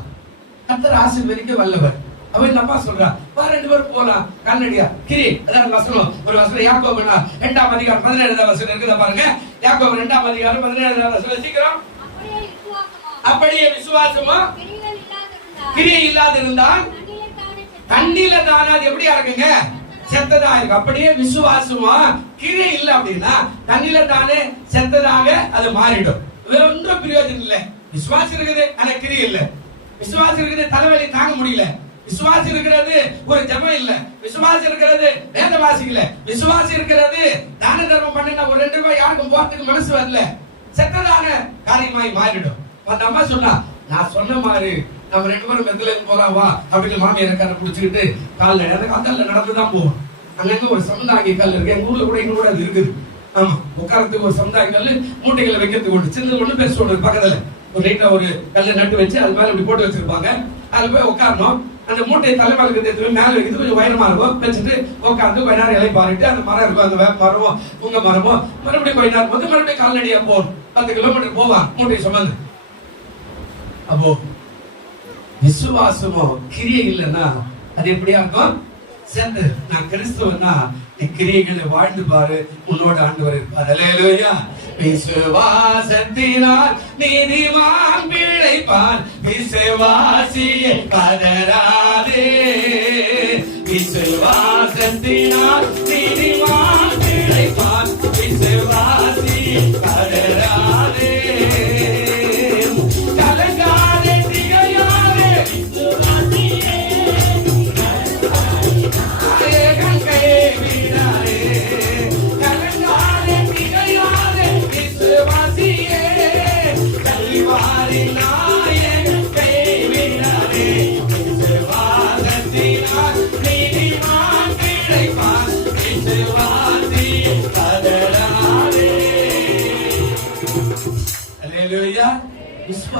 கர்த்தர் ஆசீர்வதிக்க வல்லவர். அவன் இந்த அப்பா சொல்றா, வா 2 பேரும் போலாம் கால்நடியா. கிரி அதான் வசனம், ஒரு வசனம் யாக்கோபு 2ஆம் அதிகாரம் 17வது வசனம் இருக்குதா பாருங்க. யாக்கோபு 2ஆம் அதிகாரம் 17வது வசனம் சீக்கிரம். அப்படியே விசுவாசமா கிரியை இல்லாதிருந்தால் தண்ணில தானே அது எப்படியா இருக்குங்க? செத்ததா இருக்கு. அப்படியே விசுவாசமா கிரியை இல்ல அப்படின்னா தண்ணில தானே செத்ததாக அது மாறிடும். ஒன்றும் பிரயோஜனம் இல்ல. விசுவாசம் இருக்குது ஆனா கிரியை இல்ல. விசுவாசம் இருக்குது, தலைவலி தாங்க முடியல. விசுவாசம் இருக்கிறது ஒரு ஜெபம் இல்ல. விசுவாசம் இருக்கிறது வேத வாசிக்கல. விசுவாசம் இருக்கிறது தான தர்மம் பண்ணினா ஒரு 2 ரூபாய் யாருக்கும் போறதுக்கு மனசு வரல. செத்ததான காரியமாய் மாறிடும். அந்த அம்மா சொன்னா, நான் சொன்ன மாதிரி நம்ம 2 பேரும் பெத்லகேம் போலாம் வா அப்படின்னு மாமியார் காரை பிடிச்சிக்கிட்டு கால்ல அந்த நடந்துதான் போவோம். அங்க ஒரு சமுதாய கல் இருக்கு, எங்க ஊர்ல கூட எங்க கூட அது இருக்குது. ஆமா, உட்காரத்துக்கு ஒரு சமுதாய கல், மூட்டைகளை வைக்கிறதுக்கு ஒன்று, சின்னது ஒண்ணு பெருசு ஒண்ணு பக்கத்துல ஒரு லைட்டா ஒரு கல்லை நட்டு வச்சு அது மேல இப்படி போட்டு வச்சிருப்பாங்க. அதுல போய் உட்காரணும். அந்த மூட்டையை தலைமையில எடுத்து மேல வைக்கிறது கொஞ்சம் உயரமா இருக்கும். வச்சுட்டு உட்காந்து கொஞ்ச நேரம் இலை பாருட்டு அந்த மரம் இருக்கும், அந்த வேப்ப மரமோ உங்க மரமோ மறுபடியும் கொஞ்ச நேரம் வந்து மறுபடியும் கால்நடியா போகணும். 10 கிலோமீட்டர் போவான் மூட்டையை சுமந்து. அப்போ விசுவாசமோ கிரியை இல்லைன்னா அது எப்படியா இருக்கும்? சேர்ந்து நான் கிறிஸ்துவனா கிரியைகளை வாழ்ந்து பாரு, உன்னோட ஆண்டவர் இருப்பார். அல்லேலூயா. விசுவாசத்தினால் நீதிமான் பிழைப்பான், விசுவாசியே பதறாதே. விசுவாசத்தினால் நீதிமான் பிழைப்பான், விசுவாசியே பதறாதே. கலங்கா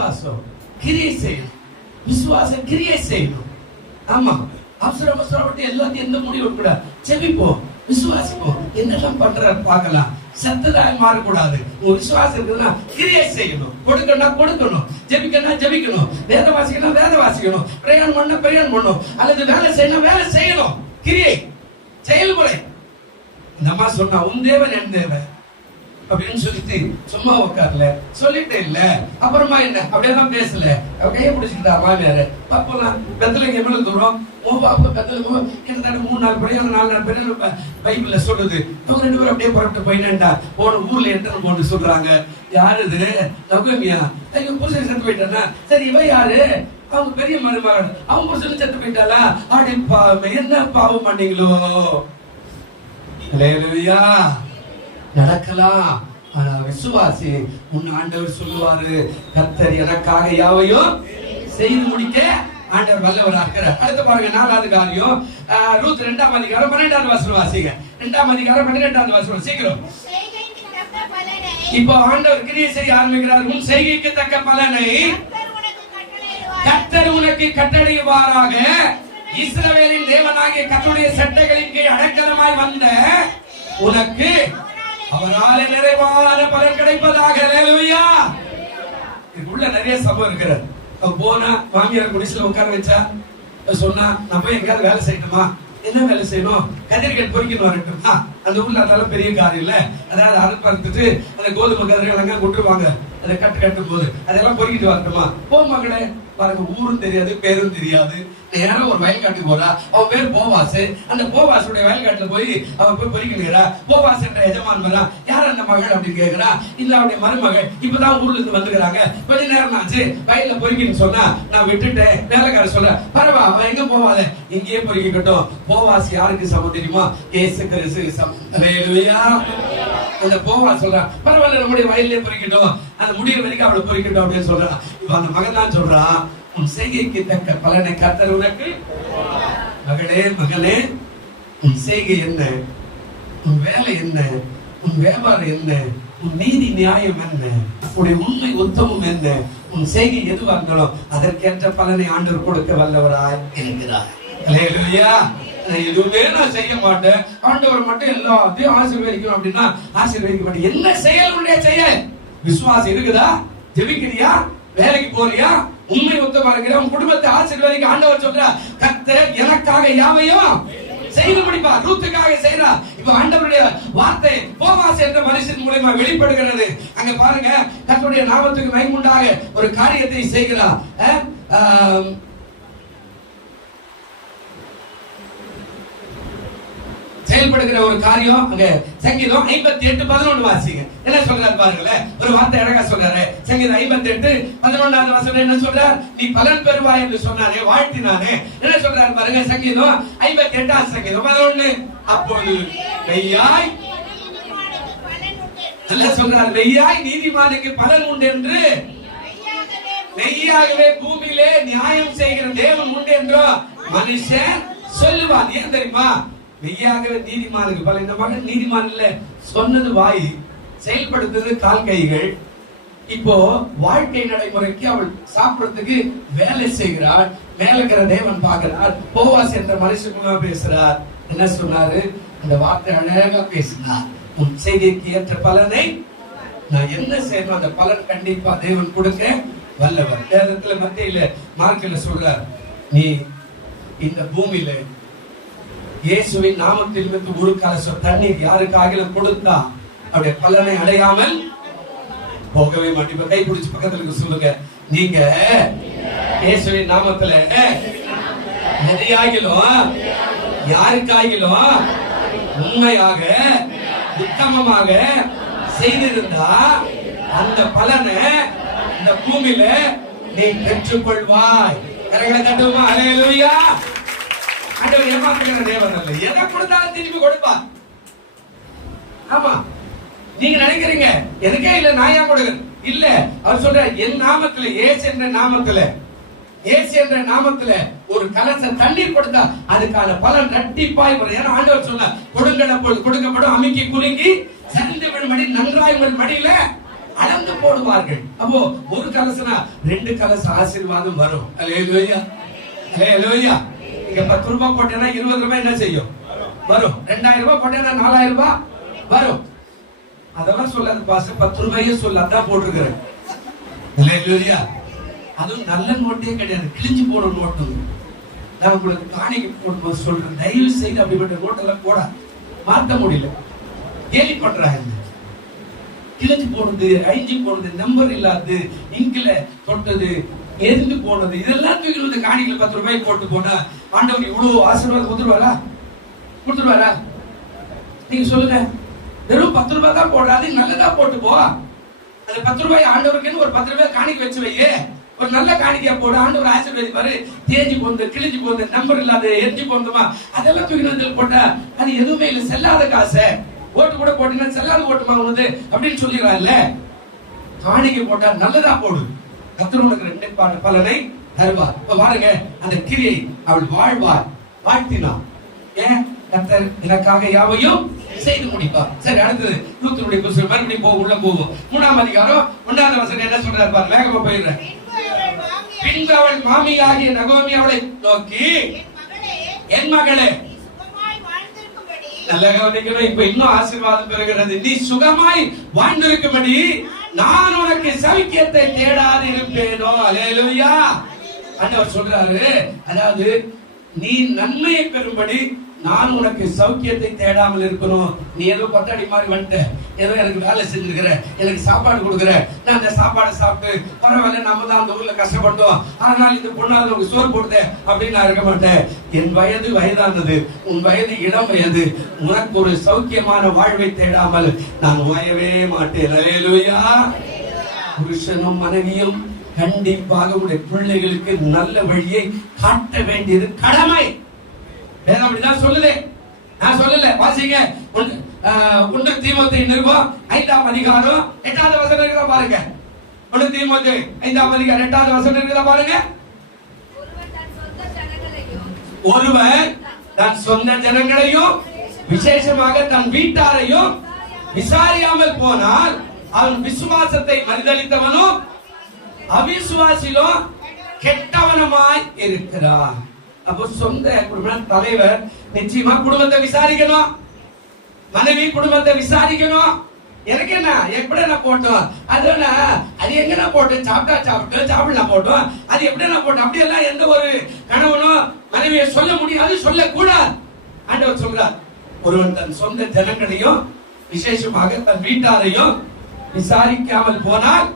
விசுவாசம் கிரியை செய்யணும். விசுவாசம் கிரியை செய்யணும். ஆமா, அவசரப்பட்டு எல்லாத்தையும் எந்த முடிவு கூட செவிப்போம், விசுவாசிப்போம். என்னெல்லாம் பண்றாரு பார்க்கலாம். சத்ததாய் மாறக்கூடாது. ஒரு விசுவாசம் இருக்குதுன்னா கிரியை செய்யணும். கொடுக்கணும் கொடுக்கணும், ஜெபிக்கணும் ஜெபிக்கணும், வேத வாசிக்கணும் வேத வாசிக்கணும், பிரயாணம் பண்ணணும், அல்லது வேலை செய்யணும் வேலை செய்யணும். கிரியை செயல்முறை. இந்த அம்மா சொன்னா உன் தேவன் என் தேவன் அப்படின்னு சொல்லிட்டு சும்மா உட்கார்ல சொல்லிட்டே இல்ல. அப்புறமா என்ன அப்படியெல்லாம் பேசல. கையை பிடிச்சிக்கிட்டா மாமியாரு. அப்பெல்லாம் பெத்தலைக்கு எவ்வளவு தூரம் கிட்டத்தட்ட 3-4 படியான 4 பேர் பைபிள்ல சொல்லுது. அவங்க 2 பேரும் அப்படியே புறப்பட்டு போயிட்டா போன ஊர்ல எத்தனை போட்டு சொல்றாங்க. யாரு இது? நகோமியா. புருஷன் செத்து போயிட்டானா? சரி, இவ யாரு? அவங்க பெரிய மருமகள். அவங்க புருஷன் செத்து போயிட்டாளா? அப்படி என்ன பாவம் பண்ணீங்களோ? அல்லேலூயா. நடக்கலாம். ஆனா விசுவாசி உன் ஆண்டவர் சொல்லுவாரு, கர்த்தர் எனக்காக யாவையும் செய்து முடிக்க ஆண்டவர் வல்லவரா இருக்கிறார். அடுத்து பாருங்க 4வது காரியம். ரூத் 2ஆம் அதிகாரம் 12வது வசனம் வாசிங்க. 2ஆம் அதிகாரம் 12வது வசனம் சீக்கிரம். இப்போ ஆண்டவர் கிரியை செய்ய ஆரம்பிக்கிறார். உன் செய்கைக்கு தக்க பலனை கர்த்தர் உனக்கு கட்டளையிடுவாராக. இஸ்ரவேலின் தேவனாகிய கர்த்தருடைய சட்டங்களின் கீழ் அடக்கலமாய் வந்த உனக்கு அவராலே நிறைவான பலன் கிடைப்பதாக. அல்லேலூயா. இதுக்குள்ள நிறைய சபை இருக்கிறது. அவ போனா மாமியார் குடிசையில உட்கார வச்சா சொன்னா, நான் போய் எங்கேயாவது வேலை செய்யணுமா? என்ன வேலை செய்யணும்? கதிர்கள் பொறிக்கணும் வரட்டுமா? அந்த ஊர்ல அதெல்லாம் பெரிய காரியம் இல்ல. அதாவது அறுப்பறுத்துட்டு அந்த கோதுமை கதிர்கள் அங்க கொட்டுருவாங்க. அதை கட்டும் போது அதெல்லாம் பொறிக்கிட்டு வரட்டுமா? போ மகளே. பாருங்க, ஊரும் தெரியாது பேரும் தெரியாது. நேரம் ஒரு வயல்காட்டுக்கு போறா. அவன் பேர் போவாசு. அந்த போவாசுடைய வயல்காட்டுல போய் அவன் போய் பொறிக்கிறா. போவாஸ் என்ற எஜமான் வரா. யார் அந்த மகள் அப்படின்னு கேக்குறா. இல்ல அவருடைய மருமகள். இப்பதான் ஊர்ல இருந்து வந்துக்கிறாங்க. கொஞ்ச நேரம் ஆச்சு, வயல்ல பொறிக்கணும்னு சொன்னா நான் விட்டுட்டேன். வேலைக்கார சொல்ற, பரவா அவன் எங்க போவாத, இங்கேயே பொறிக்கட்டும். போவாஸ் யாருக்கு சமம் தெரியுமா? இயேசு கிறிஸ்து சமம். அல்லேலூயா. அந்த போவாஸ் சொல்றா, பரவாயில்ல நம்முடைய வயல்லே பொறிக்கட்டும், அந்த முடிகிற வரைக்கும் அவளை பொறிக்கட்டும் அப்படின்னு சொல்றான். இப்ப அந்த மகன் தான் சொல்றான், உன் செய்கைக்கு தக்க பலனை கர்த்தர் உனக்கு. மகளே மகளே, உன் செய்கை என்ன? உன் வேலை என்ன? உன் வியாபாரம் என்ன? உன் நீதி நியாயம் என்ன? உன்னுடைய உண்மை உத்தமம் என்ன? உன் செய்கை எதுவாக இருந்தாலும் அதற்கேற்ற பலனை ஆண்டவர் கொடுக்க வல்லவராய் இருக்கிறார். அல்லேலூயா. எதுவுமே நான் செய்ய மாட்டேன், ஆண்டவர் மட்டும் எல்லாத்தையும் ஆசீர்வதிக்கணும் அப்படின்னா ஆசீர்வதிக்க மாட்டேன். என்ன செயல் உன்னுடைய செயல்? விசுவாசம் இருக்குதா? ஜெபிக்கிறியா? வேலைக்கு போறியா? உண்மை உத்தமா இருக்கிற உன் குடும்பத்தை ஆசீர்வதிக்க ஆண்டவர் சொல்றா, கர்த்தர் எனக்காக யாவையும் செய்து முடிப்பார். ரூத்துக்காக செய்யறார். இப்ப ஆண்டவருடைய வார்த்தை போவாஸ் என்ற மனுஷன் மூலமா வெளிப்படுகிறது. அங்க பாருங்க, கர்த்தருடைய நாமத்துக்கு மகிமையுண்டாக ஒரு காரியத்தை செய்கிறார். செயல்படுகிற ஒரு காரியம். அங்க சங்கீதம் 58:11 வாசிங்க. என்ன சொல்றாரு பாருங்களேன். ஒரு வார்த்தை அழகா சொல்றாரு. சங்கீதம் 58:11 வசனம் என்ன சொல்றார்? நீ பலன் பெறுவாய் என்று சொன்னானே, வாழ்த்தினானே. என்ன சொல்றாரு பாருங்க. சங்கீதம் 58 சங்கீதம் 11. அப்போது மெய்யாய் நல்லா சொல்றாரு, மெய்யாய் நீதிமானுக்கு பலன் உண்டு என்று, மெய்யாகவே பூமியிலே நியாயம் செய்கிற தேவன் உண்டு என்றோ மனுஷன் சொல்லுவான். ஏன் தெரியுமா? மெய்யாகவே நீதிமானுக்கு பல. இந்த மகன் நீதிமான் இல்ல, சொன்னது வாய், செயல்படுத்துறது கால் கைகள். இப்போ வாழ்க்கை நடைமுறைக்கு அவள் சாப்பிடுறதுக்கு வேலை செய்கிறாள். மேல இருக்கிற தேவன் பார்க்கிறார். போவாஸ் என்ற மனுஷன் பேசுறார். என்ன சொன்னாரு? அந்த வார்த்தை அழகா பேசினார். உன் செய்கைக்கு ஏற்ற பலனை நான் என்ன செய்யணும், அந்த பலன் கண்டிப்பா தேவன் கொடுக்க வல்லவர். வேதத்துல மத்தியில மார்க்கில சொல்றார், நீ இந்த பூமியில இயேசுவின் நாமத்தில் இருந்து ஒரு கலசம் தண்ணீர் யாருக்காக கொடுத்தா அவருடைய பலனை அடையாமல் போகவே மாட்டீங்க. கை பிடிச்சு பக்கத்துல சொல்லுங்க, நீங்க இயேசுவின் நாமத்துல எதையாகிலும் யாருக்காகிலும் உண்மையாக உத்தமமாக செய்திருந்தா அந்த பலனை இந்த பூமியில நீ பெற்றுக்கொள்வாய். கரங்களை தட்டுமா? அல்லேலூயா. ஆண்டவர் ஏமாத்துகிற தேவன் அல்ல. எதை கொடுத்தாலும் திருப்பி கொடுப்பார். ஆமா, நீங்க நினைக்கிறீங்க எனக்கே இல்ல நான் ஏன் கொடுக்கிறேன் இல்ல. அவர் சொல்ற, என் நாமத்துல, இயேசு என்ற நாமத்துல, இயேசு என்ற நாமத்துல ஒரு கலசம் தண்ணீர் கொடுத்தா அதுக்கான பலன் இரட்டிப்பாய் வரும். ஏன்னா ஆண்டவர் சொன்னார், கொடுக்கப்படும் அமுக்கி குலுங்கி சரிந்து விடும் மடி நன்றாய் உங்கள் மடியில அளந்து போடுவார்கள். அப்போ ஒரு கலசனா 2 கலச ஆசீர்வாதம் வரும். அல்லேலூயா, அல்லேலூயா. இங்க 10 ரூபாய் போட்டேன்னா 20 ரூபாய் என்ன செய்யும்? வரும். 2000 ரூபாய் போட்டேன்னா 4000 ரூபாய் வரும். அதெல்லாம் சொல்லாது பாஸ்டர், 10 ரூபாயே சொல்லாதான் போட்டிருக்கிறேன். அல்லேலூயா. அதுவும் நல்ல நோட்டே கிடையாது, கிழிஞ்சு போன நோட்டு. நான் உங்களுக்கு காணிக்கை போடும்போது சொல்றேன், தயவு செய்து அப்படிப்பட்ட நோட்டெல்லாம் போட மாற்ற முடியல. கேலி பண்றாங்க, கிழிஞ்சு போனது, அழிஞ்சு போனது, நம்பர் இல்லாது, இங்கில தொட்டது, எரிந்து போனது, இதெல்லாம் தூக்கி வந்து காணிக்கை 10 ரூபாய் போட்டு போனா ஆண்டவர் இவ்வளவு ஆசீர்வாதம் கொடுத்துருவாரா? நீங்க சொல்லுங்க. வெறும் 10 ரூபாய் தான் போடாது, நல்லதா போட்டு போ. அந்த 10 ரூபாய் ஆண்டவருக்குன்னு ஒரு 10 ரூபாய் காணிக்கை வச்சு வையே. ஒரு நல்ல காணிக்கையா போட ஆண்டவர் ஆசீர்வதிப்பாரு. தேஞ்சு போனது, கிழிஞ்சு போனது, நம்பர் இல்லாத, எரிஞ்சு போனதுமா அதெல்லாம் தூக்கி வந்து போட்டா அது எதுவுமே இல்லை, செல்லாத காசை. ஓட்டு கூட போட்டீங்கன்னா செல்லாத ஓட்டுமா உனது அப்படின்னு சொல்லிடுறாங்கல்ல. காணிக்கை போட்டா நல்லதா போடு, கர்த்தர் உனக்கு 2 பலனை தருவார். இப்ப பாருங்க, அந்த கிரியை அவள் வாழ்வார், வாழ்த்தினார். ஏன்? கர்த்தர் எனக்காக யாவையும் செய்து முடிப்பார். சரி, அடுத்தது ரூத்துடைய புத்தகம் மறுபடியும் உள்ள போவோம். 3ஆம் அதிகாரம் 1ஆவது வசனம் என்ன சொல்றாரு பாரு, வேகமா போயிடுறேன். பின்பு அவள் மாமியாகிய நகோமி அவளை நோக்கி, என் மகளே, நல்ல கவனிக்கணும். இப்ப இன்னும் ஆசீர்வாதம் பெறுகிறது. நீ சுகமாய் வாழ்ந்திருக்கும்படி நான் உனக்கு சௌக்கியத்தை தேடாது இருப்பேனோ. அல்லேலூயா. ஆண்டவர் சொல்றாரு, அதாவது நீ நன்மையை பெறும்படி நான் உனக்கு சௌக்கியத்தை தேடாமல் இருக்கணும். நீ ஏதோ கொட்டாடி மாதிரி வந்துட்ட, ஏதோ எனக்கு வேலை செஞ்சிருக்கிற, எனக்கு சாப்பாடு கொடுக்குற, நான் அந்த சாப்பாடை சாப்பிட்டு பரவாயில்ல, நம்ம தான் அந்த ஊர்ல கஷ்டப்பட்டோம், ஆனால் இந்த பொண்ணாவது உனக்கு சோறு போடுத அப்படின்னு நான் இருக்க மாட்டேன். என் வயது வயதானது, உன் வயது இளம் வயது, உனக்கு ஒரு சௌக்கியமான வாழ்வை தேடாமல் நான் ஓயவே மாட்டேன். அல்லேலூயா. புருஷனும் மனைவியும் கண்டிப்பாக உடைய பிள்ளைகளுக்கு நல்ல வழியை காட்ட வேண்டியது கடமை. வேதம் அப்படிதான் சொல்லுது, நான் சொல்லல. வாசிங்க, 1 தீமோத்தேயு நிருபம் 5ஆம் அதிகாரம் 8வது வசனம் இருக்குதா பாருங்க. 1 தீமோத்தேயு 5ஆம் அதிகாரம் 8வது வசனம் இருக்குதா பாருங்க. ஒருவன் தன் சொந்த ஜனங்களையும் விசேஷமாக தன் வீட்டாரையும் விசாரியாமல் போனால் அவன் விசுவாசத்தை மறுதலித்தவனும் அவிசுவாசிலும் கெட்டவனுமாய் இருக்கிறான். அப்போ சொந்த குடும்ப தலைவர் நிச்சயமா குடும்பத்தை விசாரிக்கணும், மனைவி குடும்பத்தை விசாரிக்கணும். எனக்கு என்ன, எப்படி நான் போட்டோம், அது எங்க நான் போட்டேன், சாப்பிடலாம் போட்டோம், அது எப்படி நான் போட்டோம், அப்படியெல்லாம் எந்த ஒரு கணவனும் மனைவியை சொல்ல முடியாது, சொல்லக்கூடாது. ஆண்டவர் சொல்றார், ஒருவன் தன் சொந்த ஜனங்களையும் விசேஷமாக தன் வீட்டாரையும் விசாரிக்காமல் போனால்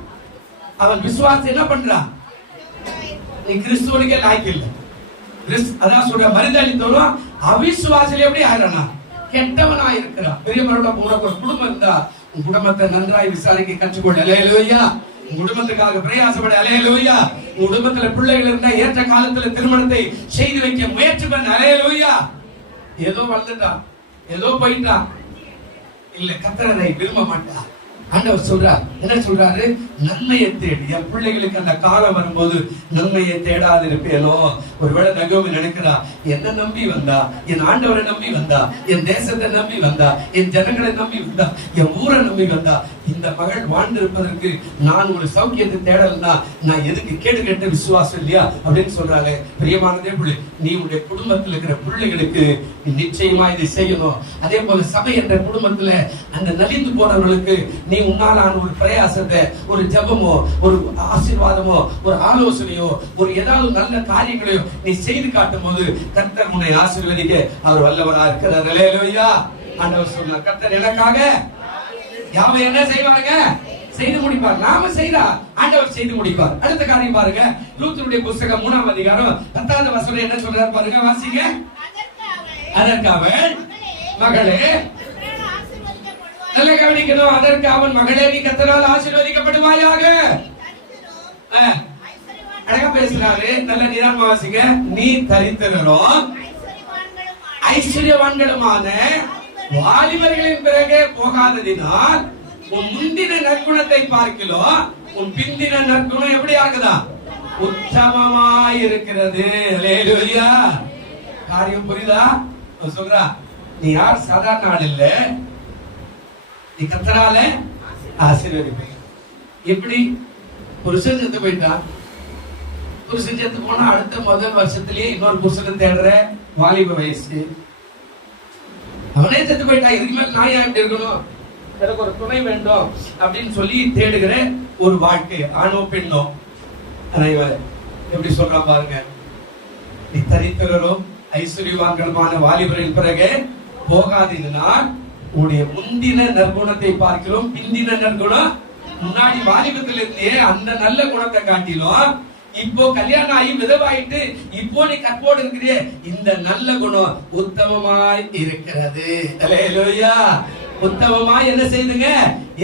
அவன் விசுவாசம் என்ன பண்றான்? நீ கிறிஸ்துவனுக்கே லாய்க்கு இல்லை. அதான் சொல்ற, மறுதலித்தவனும் அவிசுவாசில எப்படி ஆயிரனா கெட்டவனா இருக்கிறான். பெரியவரோட உனக்கு ஒரு குடும்பம் இருந்தா உன் குடும்பத்தை நன்றாய் விசாரிக்க கற்றுக்கொள்ள. அல்லேலூயா. உன் குடும்பத்துக்காக பிரயாசப்பட. அல்லேலூயா. உன் குடும்பத்துல பிள்ளைகள் இருந்தா ஏற்ற காலத்துல திருமணத்தை செய்து வைக்க முயற்சி பண்ண. அல்லேலூயா. ஏதோ வளர்ந்துட்டான், ஏதோ போயிட்டான் இல்ல, கர்த்தரை விரும்ப மாட்டான். ஆண்டவர் சொல்றார், என்ன சொல்றாரு? நன்மையை தேடி. என் பிள்ளைகளுக்கு அந்த காலம் வரும்போது நன்மையை தேடாது இருப்பேனோ. ஒருவேளை நகோமி நினைக்கிறா, என்ன நம்பி வந்தா, என் ஆண்டவரை நம்பி வந்தா, என் தேசத்தை நம்பி வந்தா, என் ஜனங்களை நம்பி வந்தா, என் ஊரை நம்பி வந்தா, இந்த மகள் வாழ்ந்திருப்பதற்கு நான் ஒரு சௌக்கியத்தை தேடலன்னா நான் எதுக்கு கேடு கேட்டு விசுவாசம் இல்லையா அப்படின்னு சொல்றாங்க. பிரியமானதே பிள்ளை, நீ உடைய குடும்பத்தில் இருக்கிற பிள்ளைகளுக்கு நிச்சயமா இதை செய்யணும். அதே போல சபை என்ற குடும்பத்துல அந்த நலிந்து போனவர்களுக்கு நீ உன்னாலான ஒரு பிரயாசத்தை, ஒரு ஜபமோ, ஒரு ஆசீர்வாதமோ, ஒரு ஆலோசனையோ, ஒரு ஏதாவது நல்ல காரியங்களையோ நீ செய்து காட்டும் போது கர்த்தர் உன்னை ஆசீர்வதிக்க அவர் வல்லவரா இருக்கிறார். அல்லேலூயா. ஆண்டவர் சொன்னார், கர்த்தர் எனக்காக யாவை என்ன செய்வாங்க? செய்து முடிப்பார். நாம செய்தா ஆண்டவர் செய்து முடிப்பார். அடுத்த காரியம் பாருங்க, ரூத்துடைய புத்தகம் 3ஆம் அதிகாரம் 10வது வசனம் என்ன சொல்றாரு பாருங்க, வாசிங்க. அதற்கு அவன், மகளே, நல்ல கவனிக்கணும். அதற்கு அவன், மகளே, நீ கர்த்தரால் ஆசீர்வதிக்கப்படுவாயாக. அழகா பேசுறாரு, நல்ல நிதானமா வாசிங்க. நீ தரித்திரரும் ஐஸ்வர்யவான்களுமான வாலிபர்களின் பிறகு போகாததினால் உன் முந்தின நற்குணத்தை பார்க்கலாம், உன் பிந்தின நற்குணம் எப்படி ஆகுதா? உத்தமமாய் இருக்கிறது. அல்லேலூயா. காரியம் புரியுதா? சொல்றா, நீ யார் சாதாரண ஆள் இல்ல, நீ கர்த்தரால ஆசீர்வதிப்ப. எப்படி புருஷன் செத்து போயிட்டான், புருஷன் செத்து போனா அடுத்த முதல் வருஷத்திலேயே இன்னொரு புருஷனை தேடுற வாலிப வயசு, அவனே செத்து போயிட்டான், இதுக்கு மேல நான் ஏன் இப்படி இருக்கணும், எனக்கு ஒரு துணை வேண்டும் அப்படின்னு சொல்லி தேடுகிற ஒரு வாழ்க்கை, ஆணோ பெண்ணோ. இவர் எப்படி சொல்றான் பாருங்க, நீ தரித்திரரும் ஐஸ்வர்யவான்களுமான வாலிபரின் பிறகு போகாதீனால் உடைய முந்தின நற்குணத்தை பார்க்கிறோம், பிந்தின நற்குணம். முன்னாடி வாலிபத்தில் இருந்தே அந்த நல்ல குணத்தை காட்டிலும் இப்போ கல்யாணம் ஆகி விதவாயிட்டு இப்போ நீ கற்போடு இருக்கிறே, இந்த நல்ல குணம் உத்தமமாய் இருக்கிறது. அல்லேலூயா. உத்தமமாய் என்ன செய்துங்க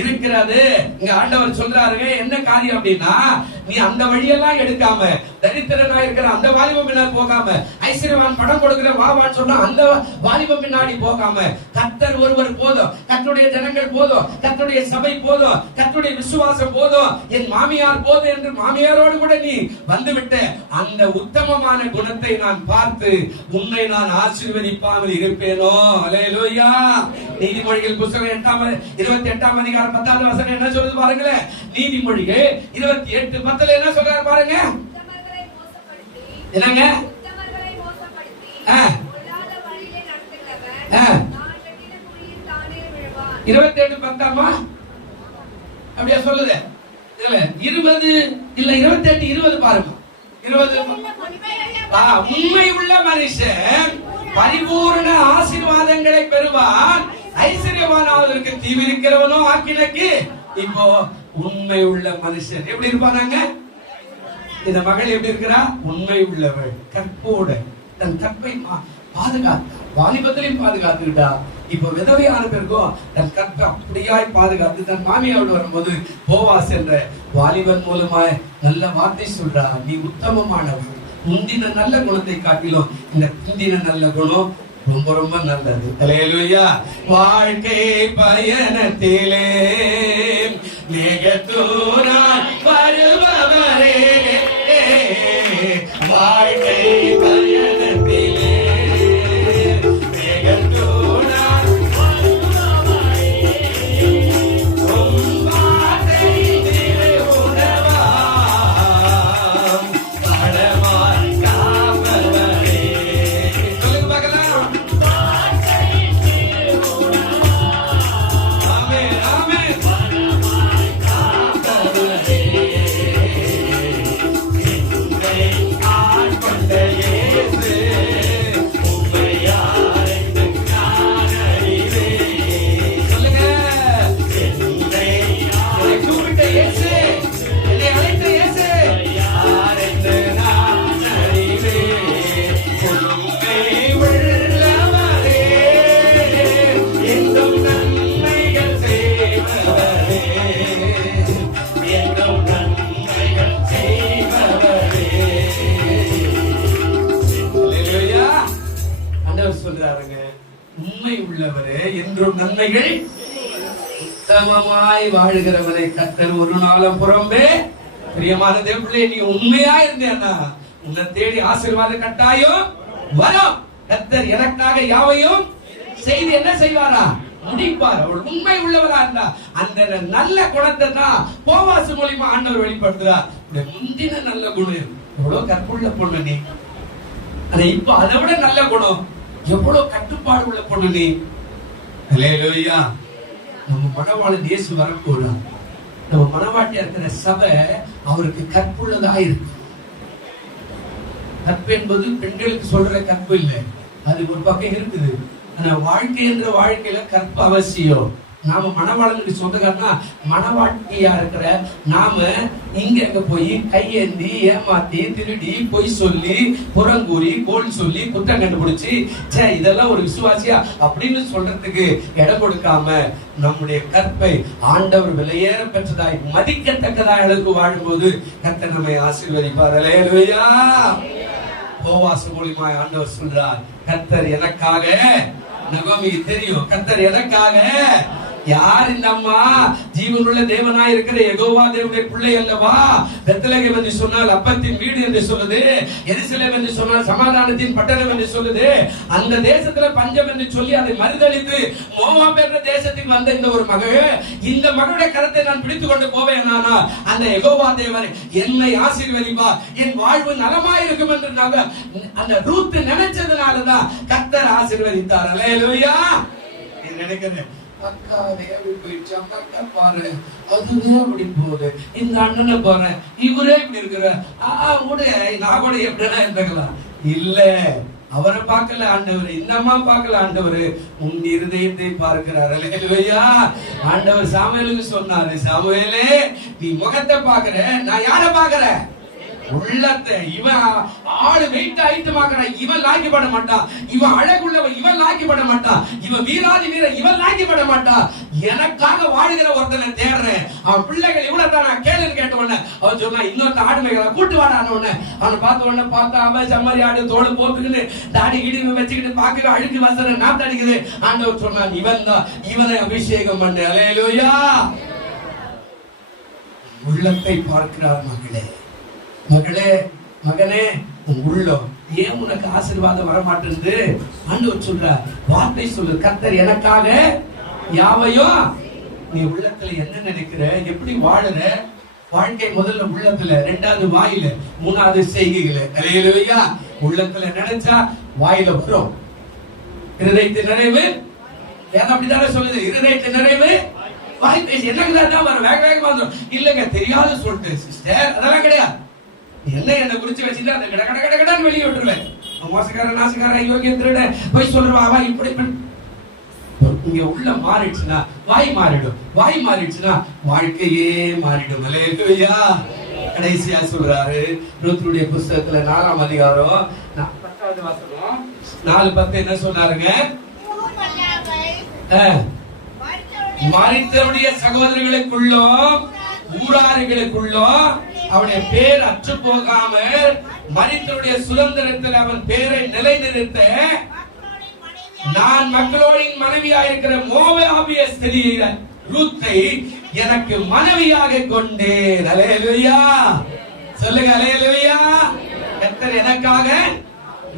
இருக்கிறது. இங்க ஆண்டவர் சொல்றாருங்க, என்ன காரியம் அப்படின்னா, நீ அந்த வழியெல்லாம் எடுக்காம, தரித்திரனா இருக்கிற அந்த வாலிபம் பின்னாடி போகாம, ஐஸ்வர்யவான் படம் கொடுக்கிற வாவான்னு சொன்னா அந்த வாலிபம் பின்னாடி போகாம, கர்த்தர் ஒருவர் போதும், கர்த்தருடைய ஜனங்கள் போதும், கர்த்தருடைய சபை போதும், கர்த்தருடைய விசுவாசம் போதும், என் மாமியார் போதும் என்று மாமியாரோடு கூட நீ வந்துவிட்ட அந்த உத்தமமான குணத்தை நான் பார்த்து உன்னை நான் ஆசீர்வதிப்பாமல் இருப்பேனோ. அல்லேலூயா. நீதிமொழிகள் புத்தகம் 28ஆம் அதிகாரம் 10வது வசனம் என்ன சொல்லுது பாருங்களேன். நீதிமொழிகள் 28:10 என்ன சொல்றாரு பாருங்க. என்னங்க? 28:10 அப்படியே சொல்லுது. 20 இல்ல 28:20 பாருங்க. 20 உண்மை உள்ள மனுஷன் பரிபூர்ண ஆசீர்வாதங்களை பெறுவான், ஐஸ்வர்யவானாவதற்கு தீவிரிக்கிறவனோ ஆக்கினக்கு. இப்போ உண்மை உள்ள மனுஷன் எப்படி இருப்பானாங்க? இந்த மகள் எப்படி இருக்கிறா? உண்மை உள்ளவள், கற்போட தன் கற்பை பாதுகாத்தா, வாலிபத்திலையும் பாதுகாத்துக்கிட்டா. இப்போ விதவையான பிறகும் தன் கற்பை அப்படியாய் பாதுகாத்து தன் மாமியாவோடு வரும்போது போவாஸ் என்ற வாலிபன் மூலமாய் நல்ல வார்த்தை சொல்றா, நீ உத்தமமானவள், முந்தின நல்ல குணத்தை காட்டிலும் இந்த பிந்தின நல்ல குணம் ரொம்ப ரொம்ப நல்லது. அல்லேலூயா. வாழ்க்கை பயணத்திலே மேகத்தூராய் வருபவரே, வாழ்க்கை பயணத்திலே மேகத்தூராய் வருபவரே, உம்மாதை திருவுணவா பரமாய் காப்பவரே. சொல்லுங்க பார்க்கலாம். உண்மை உள்ளவரே என்றும் நன்மைகள் சமமாய் வாழுகிறவரை கர்த்தர் ஒரு நாளும் புறம்பே. பிரியமான தேவனே, நீ உண்மையா இருந்தேன்னா உன்னை தேடி ஆசீர்வாத கட்டாயம் வரும். கர்த்தர் எனக்காக யாவையும் செய்து என்ன செய்வாரா? முடிப்பார். அவள் உண்மை உள்ளவரா இருந்தா அந்த நல்ல குணத்தை தான் போவாசு மூலியமா ஆண்டவர் வெளிப்படுத்துறார். முந்தின நல்ல குணம், எவ்வளவு கற்புள்ள பொண்ணு நீ, ஆனா இப்ப அதை விட நல்ல குணம், எவ்வளவு கட்டுப்பாடு உள்ள பொண்ணு நீ. அல்லேலூயா. நம்ம மணவாளன் இயேசு வரக்கூடாது, நம்ம மணவாட்டியா இருக்கிற சபை அவருக்கு கற்புள்ளதா இருக்கு. கற்பு என்பது பெண்களுக்கு சொல்ற கற்பு இல்லை, அது ஒரு பக்கம் இருக்குது. ஆனா வாழ்க்கை என்ற வாழ்க்கையில கற்பு அவசியம். நாம மணவாளனுக்கு சொந்தக்காரனா மணவாட்டியா இருக்கிற நாம இங்க எங்க போய் கையேந்தி ஏமாத்தி திருடி பொய் சொல்லி புறங்கூறி கோல் சொல்லி குற்றம் கண்டுபிடிச்சு இதெல்லாம் ஒரு விசுவாசியா அப்படின்னு சொல்றதுக்கு இடம் கொடுக்காம நம்முடைய கற்பை ஆண்டவர் விலையேற பெற்றதாய் மதிக்கத்தக்கதாய் அளவுக்கு வாழும்போது கர்த்தர் நம்மை ஆசீர்வதிப்பார். அல்லேலூயா. போவாசு மூலியமா ஆண்டவர் சொல்றார், கர்த்தர் எனக்காக, நகோமிக்கு தெரியும் கர்த்தர் எனக்காக யார் இந்த அம்மா? ஜீவனுள்ள தேவனாய் இருக்கிற யெகோவா தேவனுடைய பிள்ளை அல்லவா? பெத்லகேம் என்று சொன்னால் அப்பத்தின் வீடு என்று சொல்லுது, எருசலேம் என்று சொன்னால் சமாதானத்தின் பட்டணம் என்று சொல்லுது. அந்த தேசத்துல பஞ்சம் என்று சொல்லி அதை மறுதளித்து மோவாப் என்ற தேசத்துக்கு வந்த இந்த ஒரு மகள், இந்த மகளுடைய கரத்தை நான் பிடித்துக் கொண்டு போவேன், அந்த யெகோவா தேவன் என்னை ஆசீர்வதிப்பார், என் வாழ்வு நலமாய் இருக்கும் என்று அந்த ரூத் நினைச்சதுனாலதான் கர்த்தர் ஆசீர்வதித்தார். அல்லேலூயா. நினைக்கிறேன் அக்கா தேவி போயிடுச்சு, அக்கா பாரு அதுவே அப்படி போகுது, இந்த அண்ணனை பாரு இவரே இப்படி இருக்கிற நான் கூட எப்படின்னா இருந்துக்கலாம். இல்ல, அவரை பார்க்கல ஆண்டவர், இந்த அம்மா பார்க்கல ஆண்டவர், உன் இருதயத்தை பார்க்கிறார். அல்லேலூயா. ஆண்டவர் சாமுவேலுக்கு சொன்னாரு, சாமுவேலே நீ முகத்தை பாக்குற, நான் யாரை பாக்குறேன்? உள்ளத்தை. இவன் ஆளு வெயிட் ஐட்டமாக்குறான், இவன் லாக்கிப்பட மாட்டான். இவன் அழகுள்ளவன், இவன் லாக்கிப்பட மாட்டான். இவன் வீராதி வீரன், இவன் லாக்கிப்பட மாட்டான். எனக்காக வாழ்கிற ஒருத்தனை தேடுறேன். அவன் பிள்ளைகள் இவ்வளவுதான் நான் கேளுன்னு கேட்ட உடனே அவன் சொன்னான், இன்னொருத்த ஆடு மேய்களை கூட்டு வாடான உடனே அவனை பார்த்த உடனே பார்த்தா அவன் செம்மறி ஆடு தோடு போட்டுக்கிட்டு தாடி இடி வச்சுக்கிட்டு பார்க்க அழுக்கு வசன நாத்து அடிக்குது. ஆண்டவர் சொன்னான், இவன் தான், இவனை அபிஷேகம் பண்ணு. அல்லேலூயா. உள்ளத்தை பார்க்கிறார் மகளே. மகளே, மகனே, உள்ளம் ஏன் உனக்கு ஆசீர்வாதம் வர மாட்டேங்குது? ஆண்டவர் சொல்ற வார்த்தை சொல்லு, கர்த்தர் எனக்காக யாவையும். நீ உள்ளத்துல என்ன நினைக்கிற, எப்படி வாழுற? வாழ்க்கை முதல்ல உள்ளத்துல, ரெண்டாவது வாயில, மூணாவது செய்கைகள. அல்லேலூயா. உள்ளத்துல நினைச்சா வாயில வரும். இருதயத்தின் நிறைவு அப்படித்தானே சொல்லுது, இருதயத்தின் நிறைவு வாய் பேசி. என்னதான் வரும், வேக வேகமா வந்துடும். இல்லங்க தெரியாது சொல்லிட்டு சிஸ்டர், அதெல்லாம் கிடையாது. என்ன குறிச்சு வச்சுட்டு அந்த கட கட கட கடன்னு வெளியே விட்டுருவேன். மோசக்காரன், நாசக்காரன், யோகியம், திருட, போய் சொல்றவா இப்படி இங்க உள்ள மாறிடுச்சுன்னா வாய் மாறிடும். வாய் மாறிடுச்சுன்னா வாழ்க்கையே மாறிடும். அல்லேலூயா. கடைசியா சொல்றாரு ரூத்துடைய புத்தகத்துல 4ஆம் அதிகாரம் 10வது வசனம் 4:10 என்ன சொன்னாருங்க? மரித்தவருடைய சகோதரர்களுக்குள்ளும் ஊரார்களுக்குள்ளும் அவனுடைய பேர் அற்று போகாமல் மரித்தவருடைய சுதந்திரத்தில் அவன் பேரை நிலைநிறுத்த நான் மக்களோடின் மனைவியாக மோவாபிய ஸ்திரீ ரூத்தை எனக்கு மனைவியாக கொண்டேன். அல்லேலூயா. சொல்லுங்க அல்லேலூயா. கர்த்தர் எனக்காக